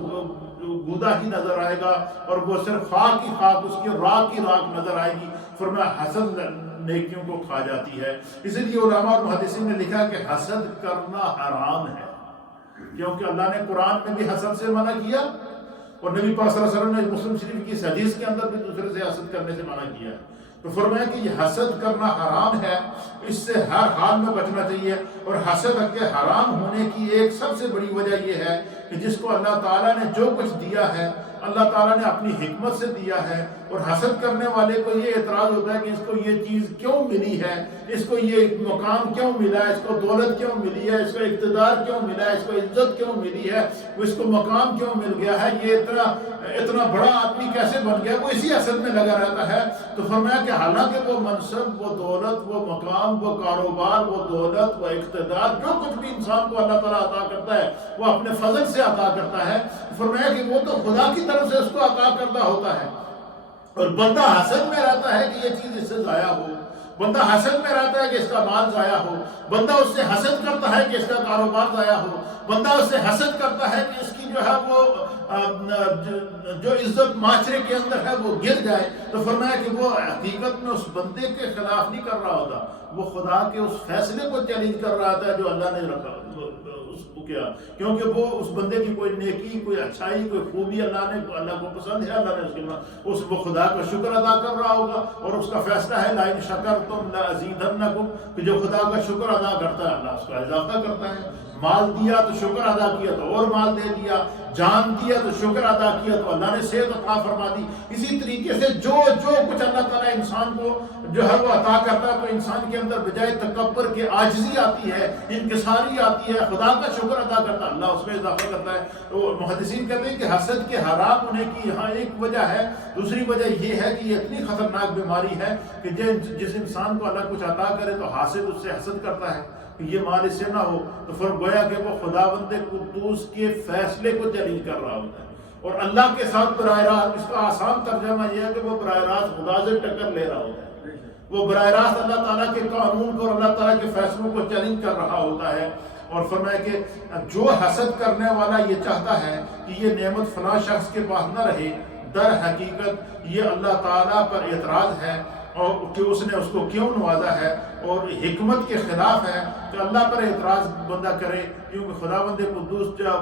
گودا ہی نظر آئے گا اور وہ صرف خاک ہی خاک، اس کی راکھ ہی راکھ نظر آئے گی۔ فرمایا حسد نیکیوں کو کھا جاتی ہے۔ اسی لیے علماء اور محدثین نے لکھا کہ حسد کرنا حرام ہے، کیونکہ اللہ نے قرآن میں بھی حسد سے منع کیا اور نبی پاک صلی اللہ علیہ وسلم نے مسلم شریف کی اس حدیث کے اندر بھی دوسرے سے حسد کرنے سے منع کیا ہے۔ تو فرمایا کہ یہ حسد کرنا حرام ہے، اس سے ہر حال میں بچنا چاہیے۔ اور حسد کے حرام ہونے کی ایک سب سے بڑی وجہ یہ ہے کہ جس کو اللہ تعالیٰ نے جو کچھ دیا ہے اللہ تعالیٰ نے اپنی حکمت سے دیا ہے، اور حسد کرنے والے کو یہ اعتراض ہوتا ہے کہ اس کو یہ چیز کیوں ملی ہے، اس کو یہ مقام کیوں ملا ہے، اس کو دولت کیوں ملی ہے، اس کو اقتدار کیوں ملا ہے، اس کو عزت کیوں ملی ہے، اس کو مقام کیوں مل گیا ہے، یہ اتنا بڑا آدمی کیسے بن گیا، وہ اسی حسد میں لگا رہتا ہے۔ تو فرمایا کہ حالانکہ وہ منصب، وہ دولت، وہ مقام، وہ کاروبار، وہ دولت، وہ اقتدار، جو کچھ بھی انسان کو اللہ تعالیٰ عطا کرتا ہے وہ اپنے فضل سے عطا کرتا ہے۔ فرمایا کہ وہ تو خدا کی طرف سے اس کو عطا کردہ ہوتا ہے، اور بندہ حسد میں رہتا ہے کہ یہ چیز اس سے ضائع ہو، بندہ حسد میں رہتا ہے کہ اس کا مال ضائع ہو، بندہ اس سے حسد کرتا ہے کہ اس کا کاروبار ضائع ہو، بندہ اس سے حسد کرتا ہے کہ اس کی جو ہے وہ جو عزت معاشرے کے اندر ہے وہ گر جائے۔ تو فرمایا کہ وہ حقیقت میں اس بندے کے خلاف نہیں کر رہا ہوتا، وہ خدا کے اس فیصلے کو چیلنج کر رہا تھا جو اللہ نے رکھا اس کو کیا، کیونکہ وہ اس بندے کی کوئی نیکی، کوئی اچھائی، کوئی خوبی اللہ کو پسند ہے، اللہ نے وہ خدا کا شکر ادا کر رہا ہوگا، اور اس کا فیصلہ ہے لَئِن شَكَرْتُمْ لَأَزِيدَنَّكُمْ کہ جو خدا کا شکر ادا کرتا ہے اللہ اس کا اضافہ کرتا ہے۔ مال دیا تو شکر ادا کیا تو اور مال دے دیا، جان دیا تو شکر ادا کیا تو اللہ نے صحت عطا فرما دی۔ اسی طریقے سے جو کچھ اللہ تعالیٰ انسان کو جو ہے وہ عطا کرتا ہے تو انسان کے اندر بجائے تکبر کے عاجزی آتی ہے، انکساری آتی ہے، خدا کا شکر ادا کرتا ہے، اللہ اس میں اضافہ کرتا ہے۔ تو محدثین کہتے ہیں کہ حسد کے حرام ہونے کی یہاں ایک وجہ ہے، دوسری وجہ یہ ہے کہ یہ اتنی خطرناک بیماری ہے کہ جس انسان کو اللہ کچھ عطا کرے تو حاسد اس سے حسد کرتا ہے کہ یہ مال اس سے نہ ہو، تو پھر گویا کہ وہ خداوند قدوس کے فیصلے کو چیلنج کر رہا ہوتا ہے، اور اللہ کے ساتھ براہ راست، اس کا آسان ترجمہ یہ ہے کہ وہ براہ راست خدا سے ٹکر لے رہا ہوتا ہے، وہ براہ راست اللہ تعالیٰ کے قانون کو اور اللہ تعالیٰ کے فیصلوں کو چیلنج کر رہا ہوتا ہے۔ اور فرمایا کہ جو حسد کرنے والا یہ چاہتا ہے کہ یہ نعمت فلاں شخص کے پاس نہ رہے، در حقیقت یہ اللہ تعالیٰ پر اعتراض ہے، اور کہ اس نے اس کو کیوں نوازا ہے، اور حکمت کے خلاف ہے کہ اللہ پر اعتراض بندہ کرے، کیونکہ خداوند قدوس جو ہے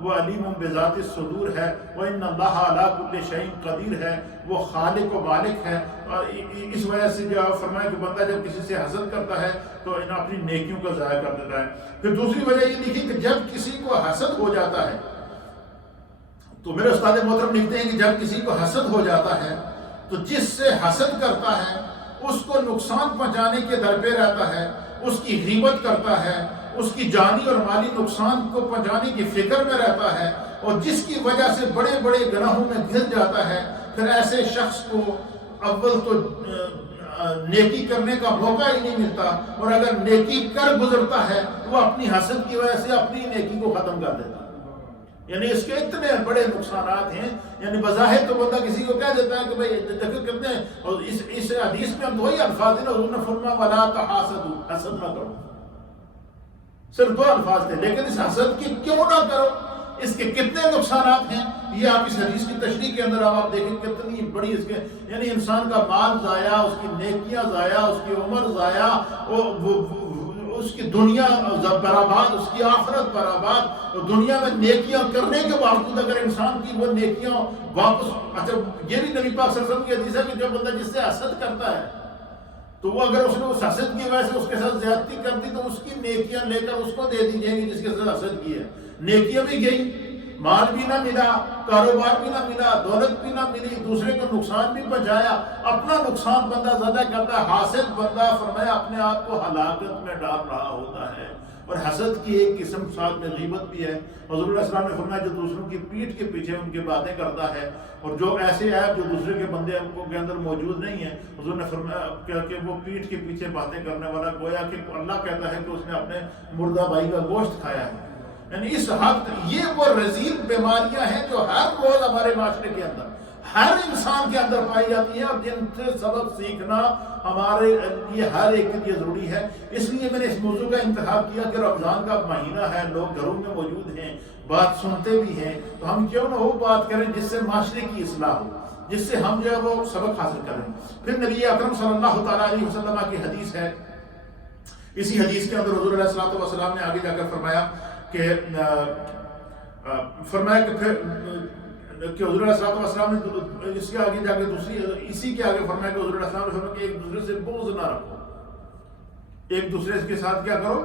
وہ علیم بذات الصدور ہے، وَإِنَّ اللَّهَ عَلَىٰ كُلِّ شَيْءٍ قدیر ہے، وہ خالق و مالک ہے۔ اور اس وجہ سے جو فرمایا کہ بندہ جب کسی سے حسد کرتا ہے تو اپنی نیکیوں کا ضائع کر دیتا ہے۔ پھر دوسری وجہ یہ لکھی کہ جب کسی کو حسد ہو جاتا ہے، تو میرے استاد محترم لکھتے ہیں کہ جب کسی کو حسد ہو جاتا ہے تو جس سے حسد کرتا ہے اس کو نقصان پہنچانے کے در پہ رہتا ہے، اس کی غیبت کرتا ہے، اس کی جانی اور مالی نقصان کو پہنچانے کی فکر میں رہتا ہے، اور جس کی وجہ سے بڑے بڑے گناہوں میں گر جاتا ہے، پھر ایسے شخص کو اول تو نیکی کرنے کا موقع ہی نہیں ملتا، اور اگر نیکی کر گزرتا ہے تو وہ اپنی حسد کی وجہ سے اپنی نیکی کو ختم کر دیتا ہے۔ یعنی اس کے اتنے بڑے نقصانات ہیں، یعنی بظاہر تو بندہ کسی کو کہہ دیتا ہے کہ بھائی دیکھو کتنے، اور اس حدیث میں ہم وہی الفاظ ہیں، حضور نے فرمایا وَلَا تَحَاسَدُوا، حسد نہ کرو، صرف دو الفاظ تھے، لیکن اس حسد کی کیوں نہ کرو، اس کے کتنے نقصانات ہیں یہ آپ اس حدیث کی تشریح کے اندر آپ دیکھیں کتنی بڑی اس کے، یعنی انسان کا مال ضائع، اس کی نیکیاں ضائع، اس کی عمر ضائع، اس کی دنیا برباد، اس کی آخرت برباد، اور دنیا میں نیکیاں کرنے کے باوجود اگر انسان کی وہ نیکیاں واپس، اچھا یہ بھی نبی پاک صلی اللہ علیہ وسلم کی حدیث ہے کہ جو بندہ جس سے حسد کرتا ہے تو وہ اگر اس نے اس حسد کی وجہ سے اس کے ساتھ زیادتی کر دی تو اس کی نیکیاں لے کر اس کو دے دی جائیں گی جس کے ساتھ حسد کی ہے، نیکیاں بھی گئی، مال بھی نہ ملا، کاروبار بھی نہ ملا، دولت بھی نہ ملی، دوسرے کو نقصان بھی پہنچایا، اپنا نقصان بندہ زیادہ کرتا ہے۔ حاسد بندہ فرمایا اپنے آپ کو ہلاکت میں ڈال رہا ہوتا ہے، اور حسد کی ایک قسم ساتھ میں غیبت بھی ہے۔ حضور علیہ السلام نے فرمایا جو دوسروں کی پیٹھ کے پیچھے ان کی باتیں کرتا ہے، اور جو ایسے عیب جو دوسرے کے بندے کے اندر موجود نہیں ہیں، حضور نے فرمایا کہ وہ پیٹھ کے پیچھے باتیں کرنے والا گویا کہ اللہ کہتا ہے کہ اس نے اپنے مردہ بھائی کا گوشت کھایا ہے۔ یعنی اس حد یہ وہ رذیل بیماریاں ہیں جو ہر روز ہمارے معاشرے کے اندر ہر انسان کے اندر پائی جاتی ہیں، اور جن سے سبق سیکھنا ہمارے لیے ہر ایک کے لیے ضروری ہے۔ اس لیے میں نے اس موضوع کا انتخاب کیا کہ رمضان کا مہینہ ہے، لوگ گھروں میں موجود ہیں، بات سنتے بھی ہیں، تو ہم کیوں نہ وہ بات کریں جس سے معاشرے کی اصلاح ہو، جس سے ہم جو ہے وہ سبق حاصل کریں۔ پھر نبی اکرم صلی اللہ تعالیٰ علیہ وسلم کی حدیث ہے، اسی حدیث کے اندر حضور علیہ الصلوۃ والسلام نے آگے جا کر فرمایا کہ پھر کہ حضور علیہ السلام نے اس کے آگے جا کے اسی کے آگے فرمایا کہ حضور علیہ السلام نے فرمایا کہ ایک دوسرے سے بغض نہ رکھو، ایک دوسرے کے ساتھ کیا کرو،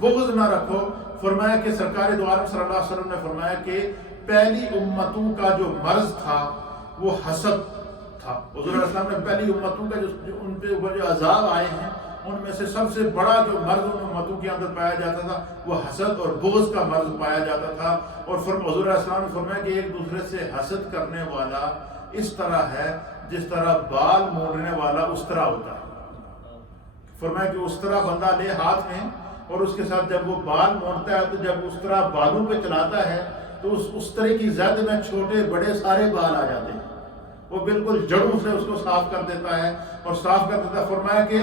بغض نہ رکھو۔ فرمایا کہ سرکار دو عالم صلی اللہ علیہ وسلم نے فرمایا کہ پہلی امتوں کا جو مرض تھا وہ حسد تھا۔ حضور علیہ السلام نے پہلی امتوں کا جو ان پہ اوپر جو عذاب آئے ہیں ان میں سے سب سے بڑا جو مرض ان امتوں کے اندر پایا جاتا تھا وہ حسد اور بغض کا مرض پایا جاتا تھا۔ اور حضور علیہ السلام نے فرمایا کہ ایک دوسرے سے حسد کرنے والا اس طرح ہے جس طرح بال مونڈنے والا استرا ہوتا ہے۔ فرمایا کہ استرا بندہ لے ہاتھ میں اور اس کے ساتھ جب وہ بال مونڈتا ہے تو جب استرا بالوں پہ چلاتا ہے تو اس استرے کی زد میں چھوٹے بڑے سارے بال آ جاتے ہیں، وہ بالکل جڑوں سے اس کو صاف کر دیتا ہے اور صاف کر دیتا ہے۔ فرمایا کہ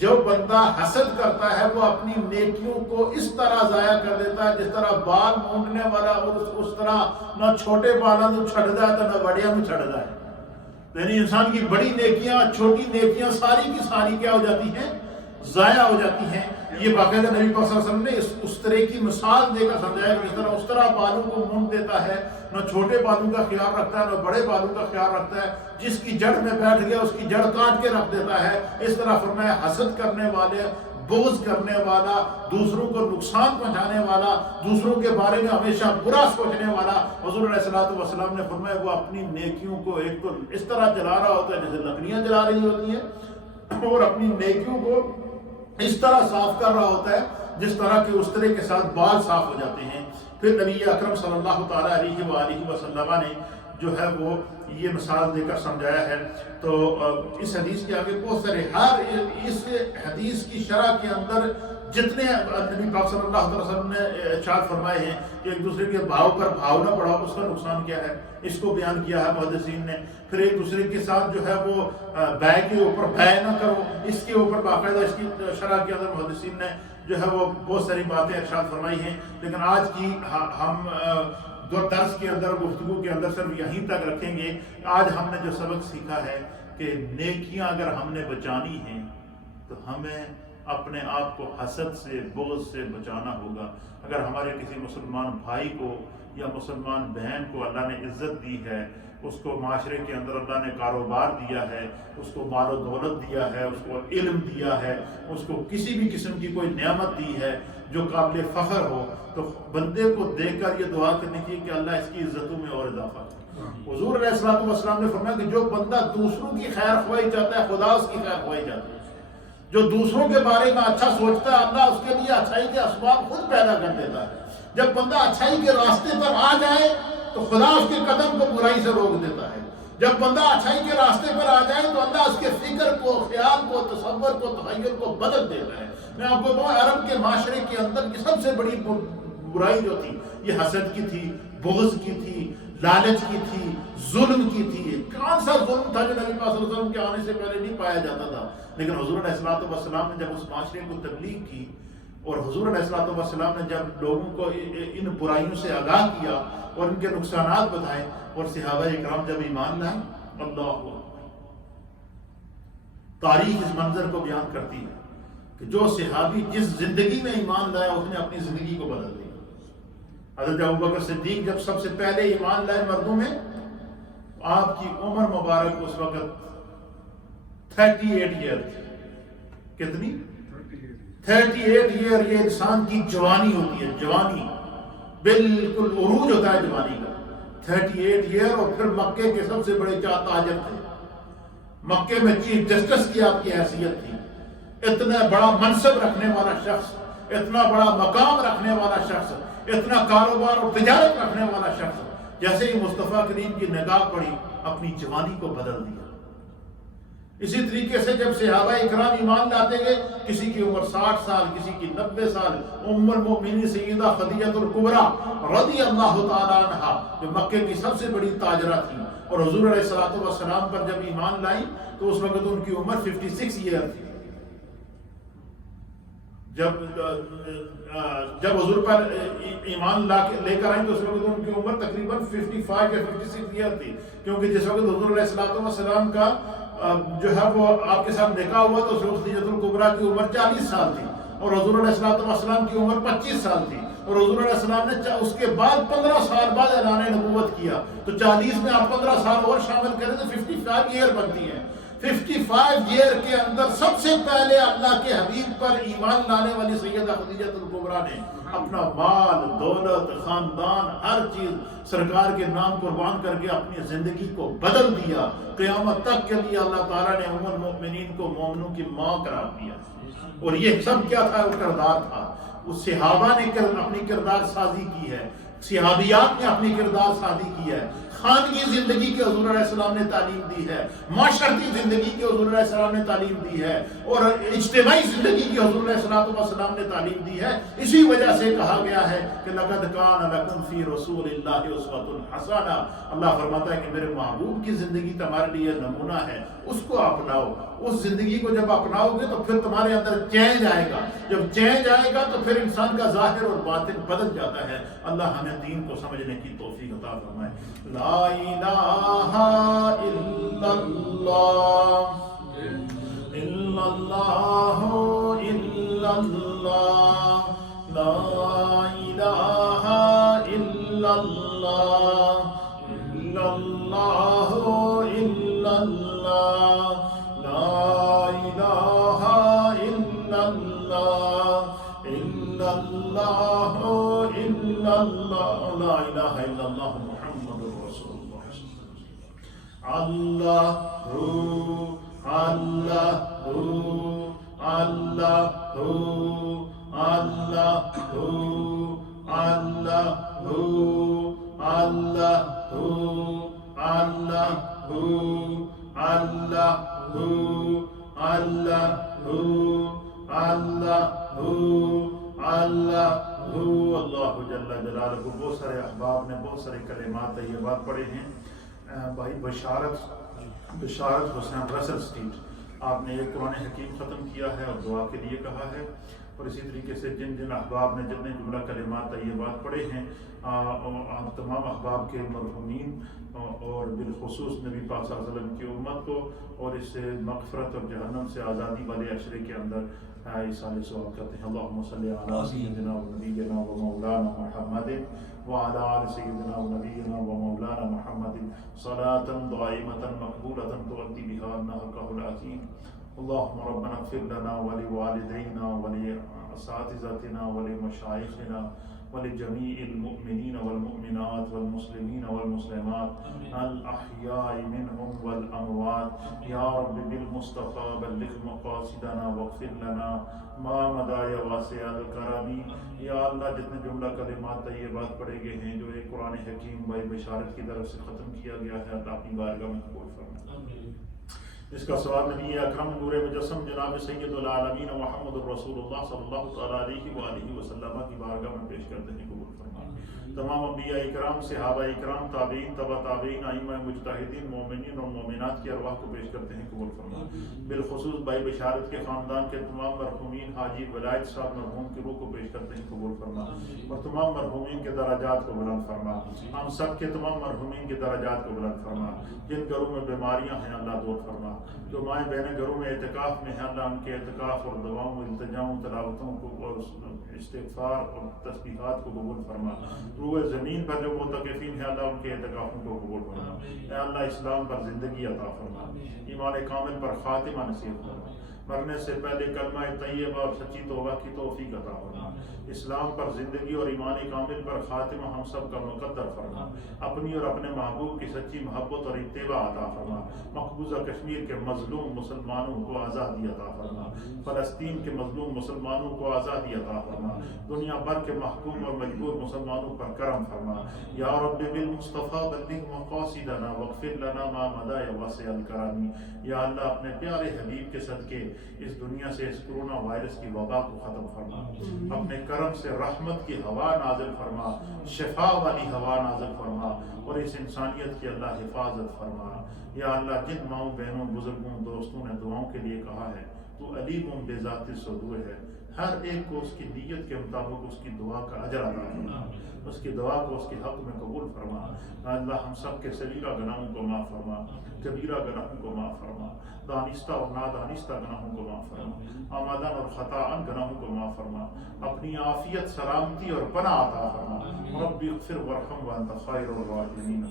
جو بندہ حسد کرتا ہے وہ اپنی نیکیوں کو اس طرح ضائع کر دیتا ہے جس طرح بال مونڈنے والا اور اس طرح نہ چھوٹے بالاں تو چھڑدا ہے تو نہ بڑیاں تو چھڑدا ہے۔ یعنی انسان کی بڑی نیکیاں چھوٹی نیکیاں ساری کی ساری کیا ہو جاتی ہیں، ضائع ہو جاتی ہیں۔ یہ باقاعدہ نبی پاک صلی اللہ علیہ وسلم نے اس استرے کی مثال دے کر سمجھایا کہ جس طرح استرا بالوں کو مونڈ دیتا ہے، نہ چھوٹے بالوں کا خیال رکھتا ہے نہ بڑے بالوں کا خیال رکھتا ہے، جس کی جڑ میں بیٹھ گیا اس کی جڑ کاٹ کے رکھ دیتا ہے۔ اس طرح فرمایا حسد کرنے والے، بغض کرنے والا، دوسروں کو نقصان پہنچانے والا، دوسروں کے بارے میں ہمیشہ برا سوچنے والا، حضور علیہ السلام نے فرمایا وہ اپنی نیکیوں کو ایک تو اس طرح جلا رہا ہوتا ہے جیسے لکڑیاں جلا رہی ہوتی ہیں، اور اپنی نیکیوں کو اس طرح صاف کر رہا ہوتا ہے جس طرح کہ استرے کے ساتھ بال صاف ہو جاتے ہیں۔ پھر نبی اکرم صلی اللہ تعالیٰ علیہ وآلہ وسلم نے جو ہے وہ یہ مثال دے کر سمجھایا ہے۔ تو اس حدیث کے آگے بہت سارے ہر اس حدیث کی شرح کے اندر جتنے نبی پاک صلی اللہ علیہ وسلم نے ارشاد فرمائے ہیں کہ ایک دوسرے کے بھاؤ پر بھاؤ نہ بڑھاؤ، اس کا نقصان کیا ہے، اس کو بیان کیا ہے محدثین نے۔ پھر ایک دوسرے کے ساتھ جو ہے وہ بے کے اوپر بے نہ کرو، اس کے اوپر باقاعدہ اس کی شرح کے اندر محدثین نے جو ہے وہ بہت ساری باتیں ارشاد فرمائی ہیں۔ لیکن آج کی ہم دو درس کے اندر گفتگو کے اندر صرف یہیں تک رکھیں گے۔ آج ہم نے جو سبق سیکھا ہے کہ نیکیاں اگر ہم نے بچانی ہیں تو ہمیں اپنے آپ کو حسد سے، بغض سے بچانا ہوگا۔ اگر ہمارے کسی مسلمان بھائی کو یا مسلمان بہن کو اللہ نے عزت دی ہے، اس کو معاشرے کے اندر اللہ نے کاروبار دیا ہے، اس کو مال و دولت دیا ہے، اس کو علم دیا ہے، اس کو کسی بھی قسم کی کوئی نعمت دی ہے جو قابل فخر ہو، تو بندے کو دیکھ کر یہ دعا کرنی چاہیے کہ اللہ اس کی عزتوں میں اور اضافہ کرے۔ حضور علیہ السلام نے فرمایا کہ جو بندہ دوسروں کی خیر خواہی چاہتا ہے خدا اس کی خیر خواہی چاہتا ہے۔ جو دوسروں کے بارے میں اچھا سوچتا ہے اللہ اس کے لیے اچھائی کے اسباب خود پیدا کر دیتا ہے۔ جب بندہ اچھائی کے راستے پر آ جائے تو خدا اس کے قدم کو برائی سے روک دیتا ہے۔ جب بندہ اچھائی کے راستے پر آ جائے تو اللہ اس کے فکر کو، خیال کو، تصور کو، تخیل کو بدل دیتا ہے۔ میں آپ کو بتاؤں عرب کے معاشرے کے اندر کی سب سے بڑی برائی جو تھی یہ حسد کی تھی، بغض کی تھی، لالچ کی تھی، ظلم کی تھی۔ کون سا ظلم تھا جو نبی پاک صلی اللہ علیہ وسلم کے آنے سے پہلے نہیں پایا جاتا تھا؟ لیکن حضور علیہ السلام نے جب اس معاشرے کو تبلیغ کی اور حضور علیہ السلام نے جب لوگوں کو ان برائیوں سے آگاہ کیا اور ان کے نقصانات بتائے اور صحابہ اکرام جب ایمان لائے، اللہ اکبر، تاریخ اس منظر کو بیان کرتی ہے کہ جو صحابی جس زندگی میں ایمان لایا اس نے اپنی زندگی کو بدل دیا۔ حضرت ابوبکر صدیق جب سب سے پہلے ایمان لائے مردوں میں، آپ کی عمر مبارک اس وقت 38 ایئر تھی۔ کتنی؟ 38 ایئر۔ یہ انسان کی جوانی ہوتی ہے، جوانی بالکل عروج ہوتا ہے جوانی کا۔ 38 ایئر، اور پھر مکے کے سب سے بڑے کیا تاجر تھے، مکے میں چیف جسٹس کی آپ کی حیثیت تھی، اتنا بڑا منصب رکھنے والا شخص، اتنا بڑا مقام رکھنے والا شخص، اتنا کاروبار اور تجارت رکھنے والا شخص، جیسے ہی مصطفیٰ کریم کی نگاہ پڑی اپنی جوانی کو بدل دیا۔ اسی طریقے سے جب صحابہ اکرام ایمان لاتے گئے، کسی کی عمر 60 سال، کسی کی 90 سال، ام المؤمنین سیدہ خدیجہ الکبریٰ رضی اللہ تعالیٰ عنہا جو مکے کی سب سے بڑی تاجرہ تھی اور حضور علیہ السلام پر جب ایمان لائیں تو اس وقت ان کی عمر 56 ایئر تھی۔ جب حضور پر ایمان لے کر آئیں تو اس وقت ان کی عمر تقریباً 55 یا 56 ایئر تھی، کیونکہ جس وقت حضور علیہ السلام کا جو ہے وہ آپ کے ساتھ نکاح ہوا تو خدیجہ الکبریٰ کی عمر 40 سال تھی اور حضور علیہ السلام کی عمر 25 سال تھی۔ اور حضور علیہ السلام نے اس کے بعد 15 سال بعد اعلان نبوت کیا، تو 40 میں آپ 15 سال اور شامل کریں تو 55 ایئر بنتی ہیں۔ 55 ایئر کے اندر سب سے پہلے اللہ کے حبیب پر ایمان لانے والی سیدہ خدیجہ الکبریٰ نے اپنا مال، دولت، خاندان، ہر چیز سرکار کے نام قربان کر کے اپنی زندگی کو بدل دیا۔ قیامت تک کے لیے اللہ تعالیٰ نے ام المؤمنین کو مومنوں کی ماں قرار دیا، اور یہ سب کیا تھا؟ وہ کردار تھا۔ اس صحابہ نے اپنی کردار سازی کی ہے، صحابیات نے اپنی کردار سازی کی ہے، خانگی زندگی کے حضور علیہ السلام نے تعلیم دی ہے، معاشرتی زندگی کے حضور علیہ السلام نے تعلیم دی ہے، اور اجتماعی زندگی کی حضور علیہ السلام نے تعلیم دی ہے۔ اسی وجہ سے کہا گیا ہے کہ لقد کان لکم فی رسول اللہ اسوۃ حسنہ، اللہ فرماتا ہے کہ میرے محبوب کی زندگی تمہارے لیے نمونہ ہے، اس کو اپناؤ۔ اس زندگی کو جب اپناؤ گے تو پھر تمہارے اندر چینج آئے گا، جب چینج آئے گا تو پھر انسان کا ظاہر اور باطن بدل جاتا ہے۔ اللہ ہمیں دین کو سمجھنے کی توفیق عطا فرمائے۔ لا الہ الا اللہ، الا اللہ، الا اللہ، لا الہ الا اللہ، الا اللہ، الا اللہ، لا الہ الا اللہ، الا اللہ، الا اللہ، لا الہ الا اللہ محمد رسول اللہ۔ اللہ اللہ اللہ اللہ اللہ جل جلالہ۔ بہت سارے احباب نے بہت سارے کلمات طیبات پڑھے ہیں۔ بھائی بشارت حسین رسل اسٹریٹ، آپ نے ایک قرآن حکیم ختم کیا ہے اور دعا کے لیے کہا ہے، اور اسی طریقے سے جن احباب نے جتنے جملہ کلمات طیبات پڑھے ہیں، تمام احباب کے مرحومین اور بالخصوص نبی پاک صلی اللہ علیہ وسلم کی امت کو اور اس سے مغفرت اور جہنم سے آزادی والے عشرے کے اندر ایصال ثواب کرتے ہیں۔ اللہم صلی علی سیدنا و نبینا و مولانا محمد وعلی آل سیدنا و نبینا و مولانا محمد صلاة دائمة مقبولة تؤدی بها عنا حقہ العظیم۔ اللہم ربنا اغفر لنا ولوالدینا ولاساتذتنا ولمشائخنا ولجميع المؤمنين والمؤمنات والمسلمين والمسلمات الأحياء منهم والأموات يا رب بالمصطفى بلغ مقاصدنا واغفر لنا ما مدى يا واسع الكرم۔ یا اللہ جتنے جملہ کلمات طیبات پڑھے گئے ہیں جو ایک قرآن حکیم بائی بشارت کی طرف سے ختم کیا گیا ہے، اللہ اپنی بارگاہ میں قبول فرمائے۔ اس کا ثواب نبی اکرم نور مجسم جناب سید العالمین محمد الرسول اللہ صلی اللہ تعالیٰ علیہ وآلہ وسلم کی بارگاہ میں پیش کرتے ہیں، قبول فرمائے۔ تمام انبیاء اکرام، صحابہ اکرام، تابعین، تبع تابعین، ائمہ مجتہدین، مومنین اور مومنات کی ارواح کو پیش کرتے ہیں، قبول فرمائے۔ بالخصوص بھائی بشارت کے خاندان کے تمام مرحومین، حاجی ولایت صاحب مرحوم کی روح کو پیش کرتے ہیں، قبول فرمائے، اور تمام مرحومین کے درجات کو بلند فرما۔ ہم سب کے تمام مرحومین کے درجات کو بلند فرما۔ جن گھروں میں بیماریاں ہیں اللہ دور فرما، جو مائیں بہنیں گھروں میں اعتکاف میں ہیں اللہ ان کے اعتکاف اور دعاؤں، التجاؤں، تلاوتوں کو اور استغفار اور تسبیحات کو قبول فرما۔ روئے زمین پر جو معتکفین ہیں اللہ ان کے اعتکافوں کو قبول فرما۔ اے اللہ اسلام پر زندگی عطا فرما، ایمان کامل پر خاتمہ نصیب فرما، مرنے سے پہلے کلمہ طیبہ اور سچی توبہ کی توفیق عطا فرما، اسلام پر زندگی اور ایمان کامل پر خاتمہ ہم سب کا مقدر فرما، اپنی اور اپنے محبوب کی سچی محبت اور اتباع عطا فرما، مقبوضہ کشمیر کے مظلوم مسلمانوں کو آزادی عطا فرما، فلسطین کے مظلوم مسلمانوں کو آزادی عطا فرما، دنیا بھر کے محکوم اور مجبور مسلمانوں پر کرم فرما۔ یا رب بالمصطفیٰ بلغ مقاصدنا واغفر لنا ما مضى یا واسع الکرم۔ یا اللہ اپنے پیارے حبیب کے صدقے اس دنیا سے اس کرونا وائرس کی وبا کو ختم فرما، اپنے کرم سے رحمت کی ہوا نازل فرما، شفا والی ہوا نازل فرما، اور اس انسانیت کی اللہ حفاظت فرما۔ یا اللہ جن ماؤں بہنوں بزرگوں دوستوں نے دعاؤں کے لیے کہا ہے تو علیم بذات صدور ہے، ہر ایک کو اس کی نیت کے مطابق اس کی دعا کا اجر عطا فرما، اس کی دعا کو اس کے حق میں قبول فرما۔ اللہ ہم سب کے صغیرہ گناہوں کو معاف فرما، کبیرہ گناہوں کو معاف فرما، دانستہ اور نادانستہ گناہوں کو معاف فرما، آمدن اور خطاً گناہوں کو معاف فرما، اپنی عافیت، سلامتی اور پناہ عطا فرما۔ رب اغفر وارحم وانت خیر الراحمین۔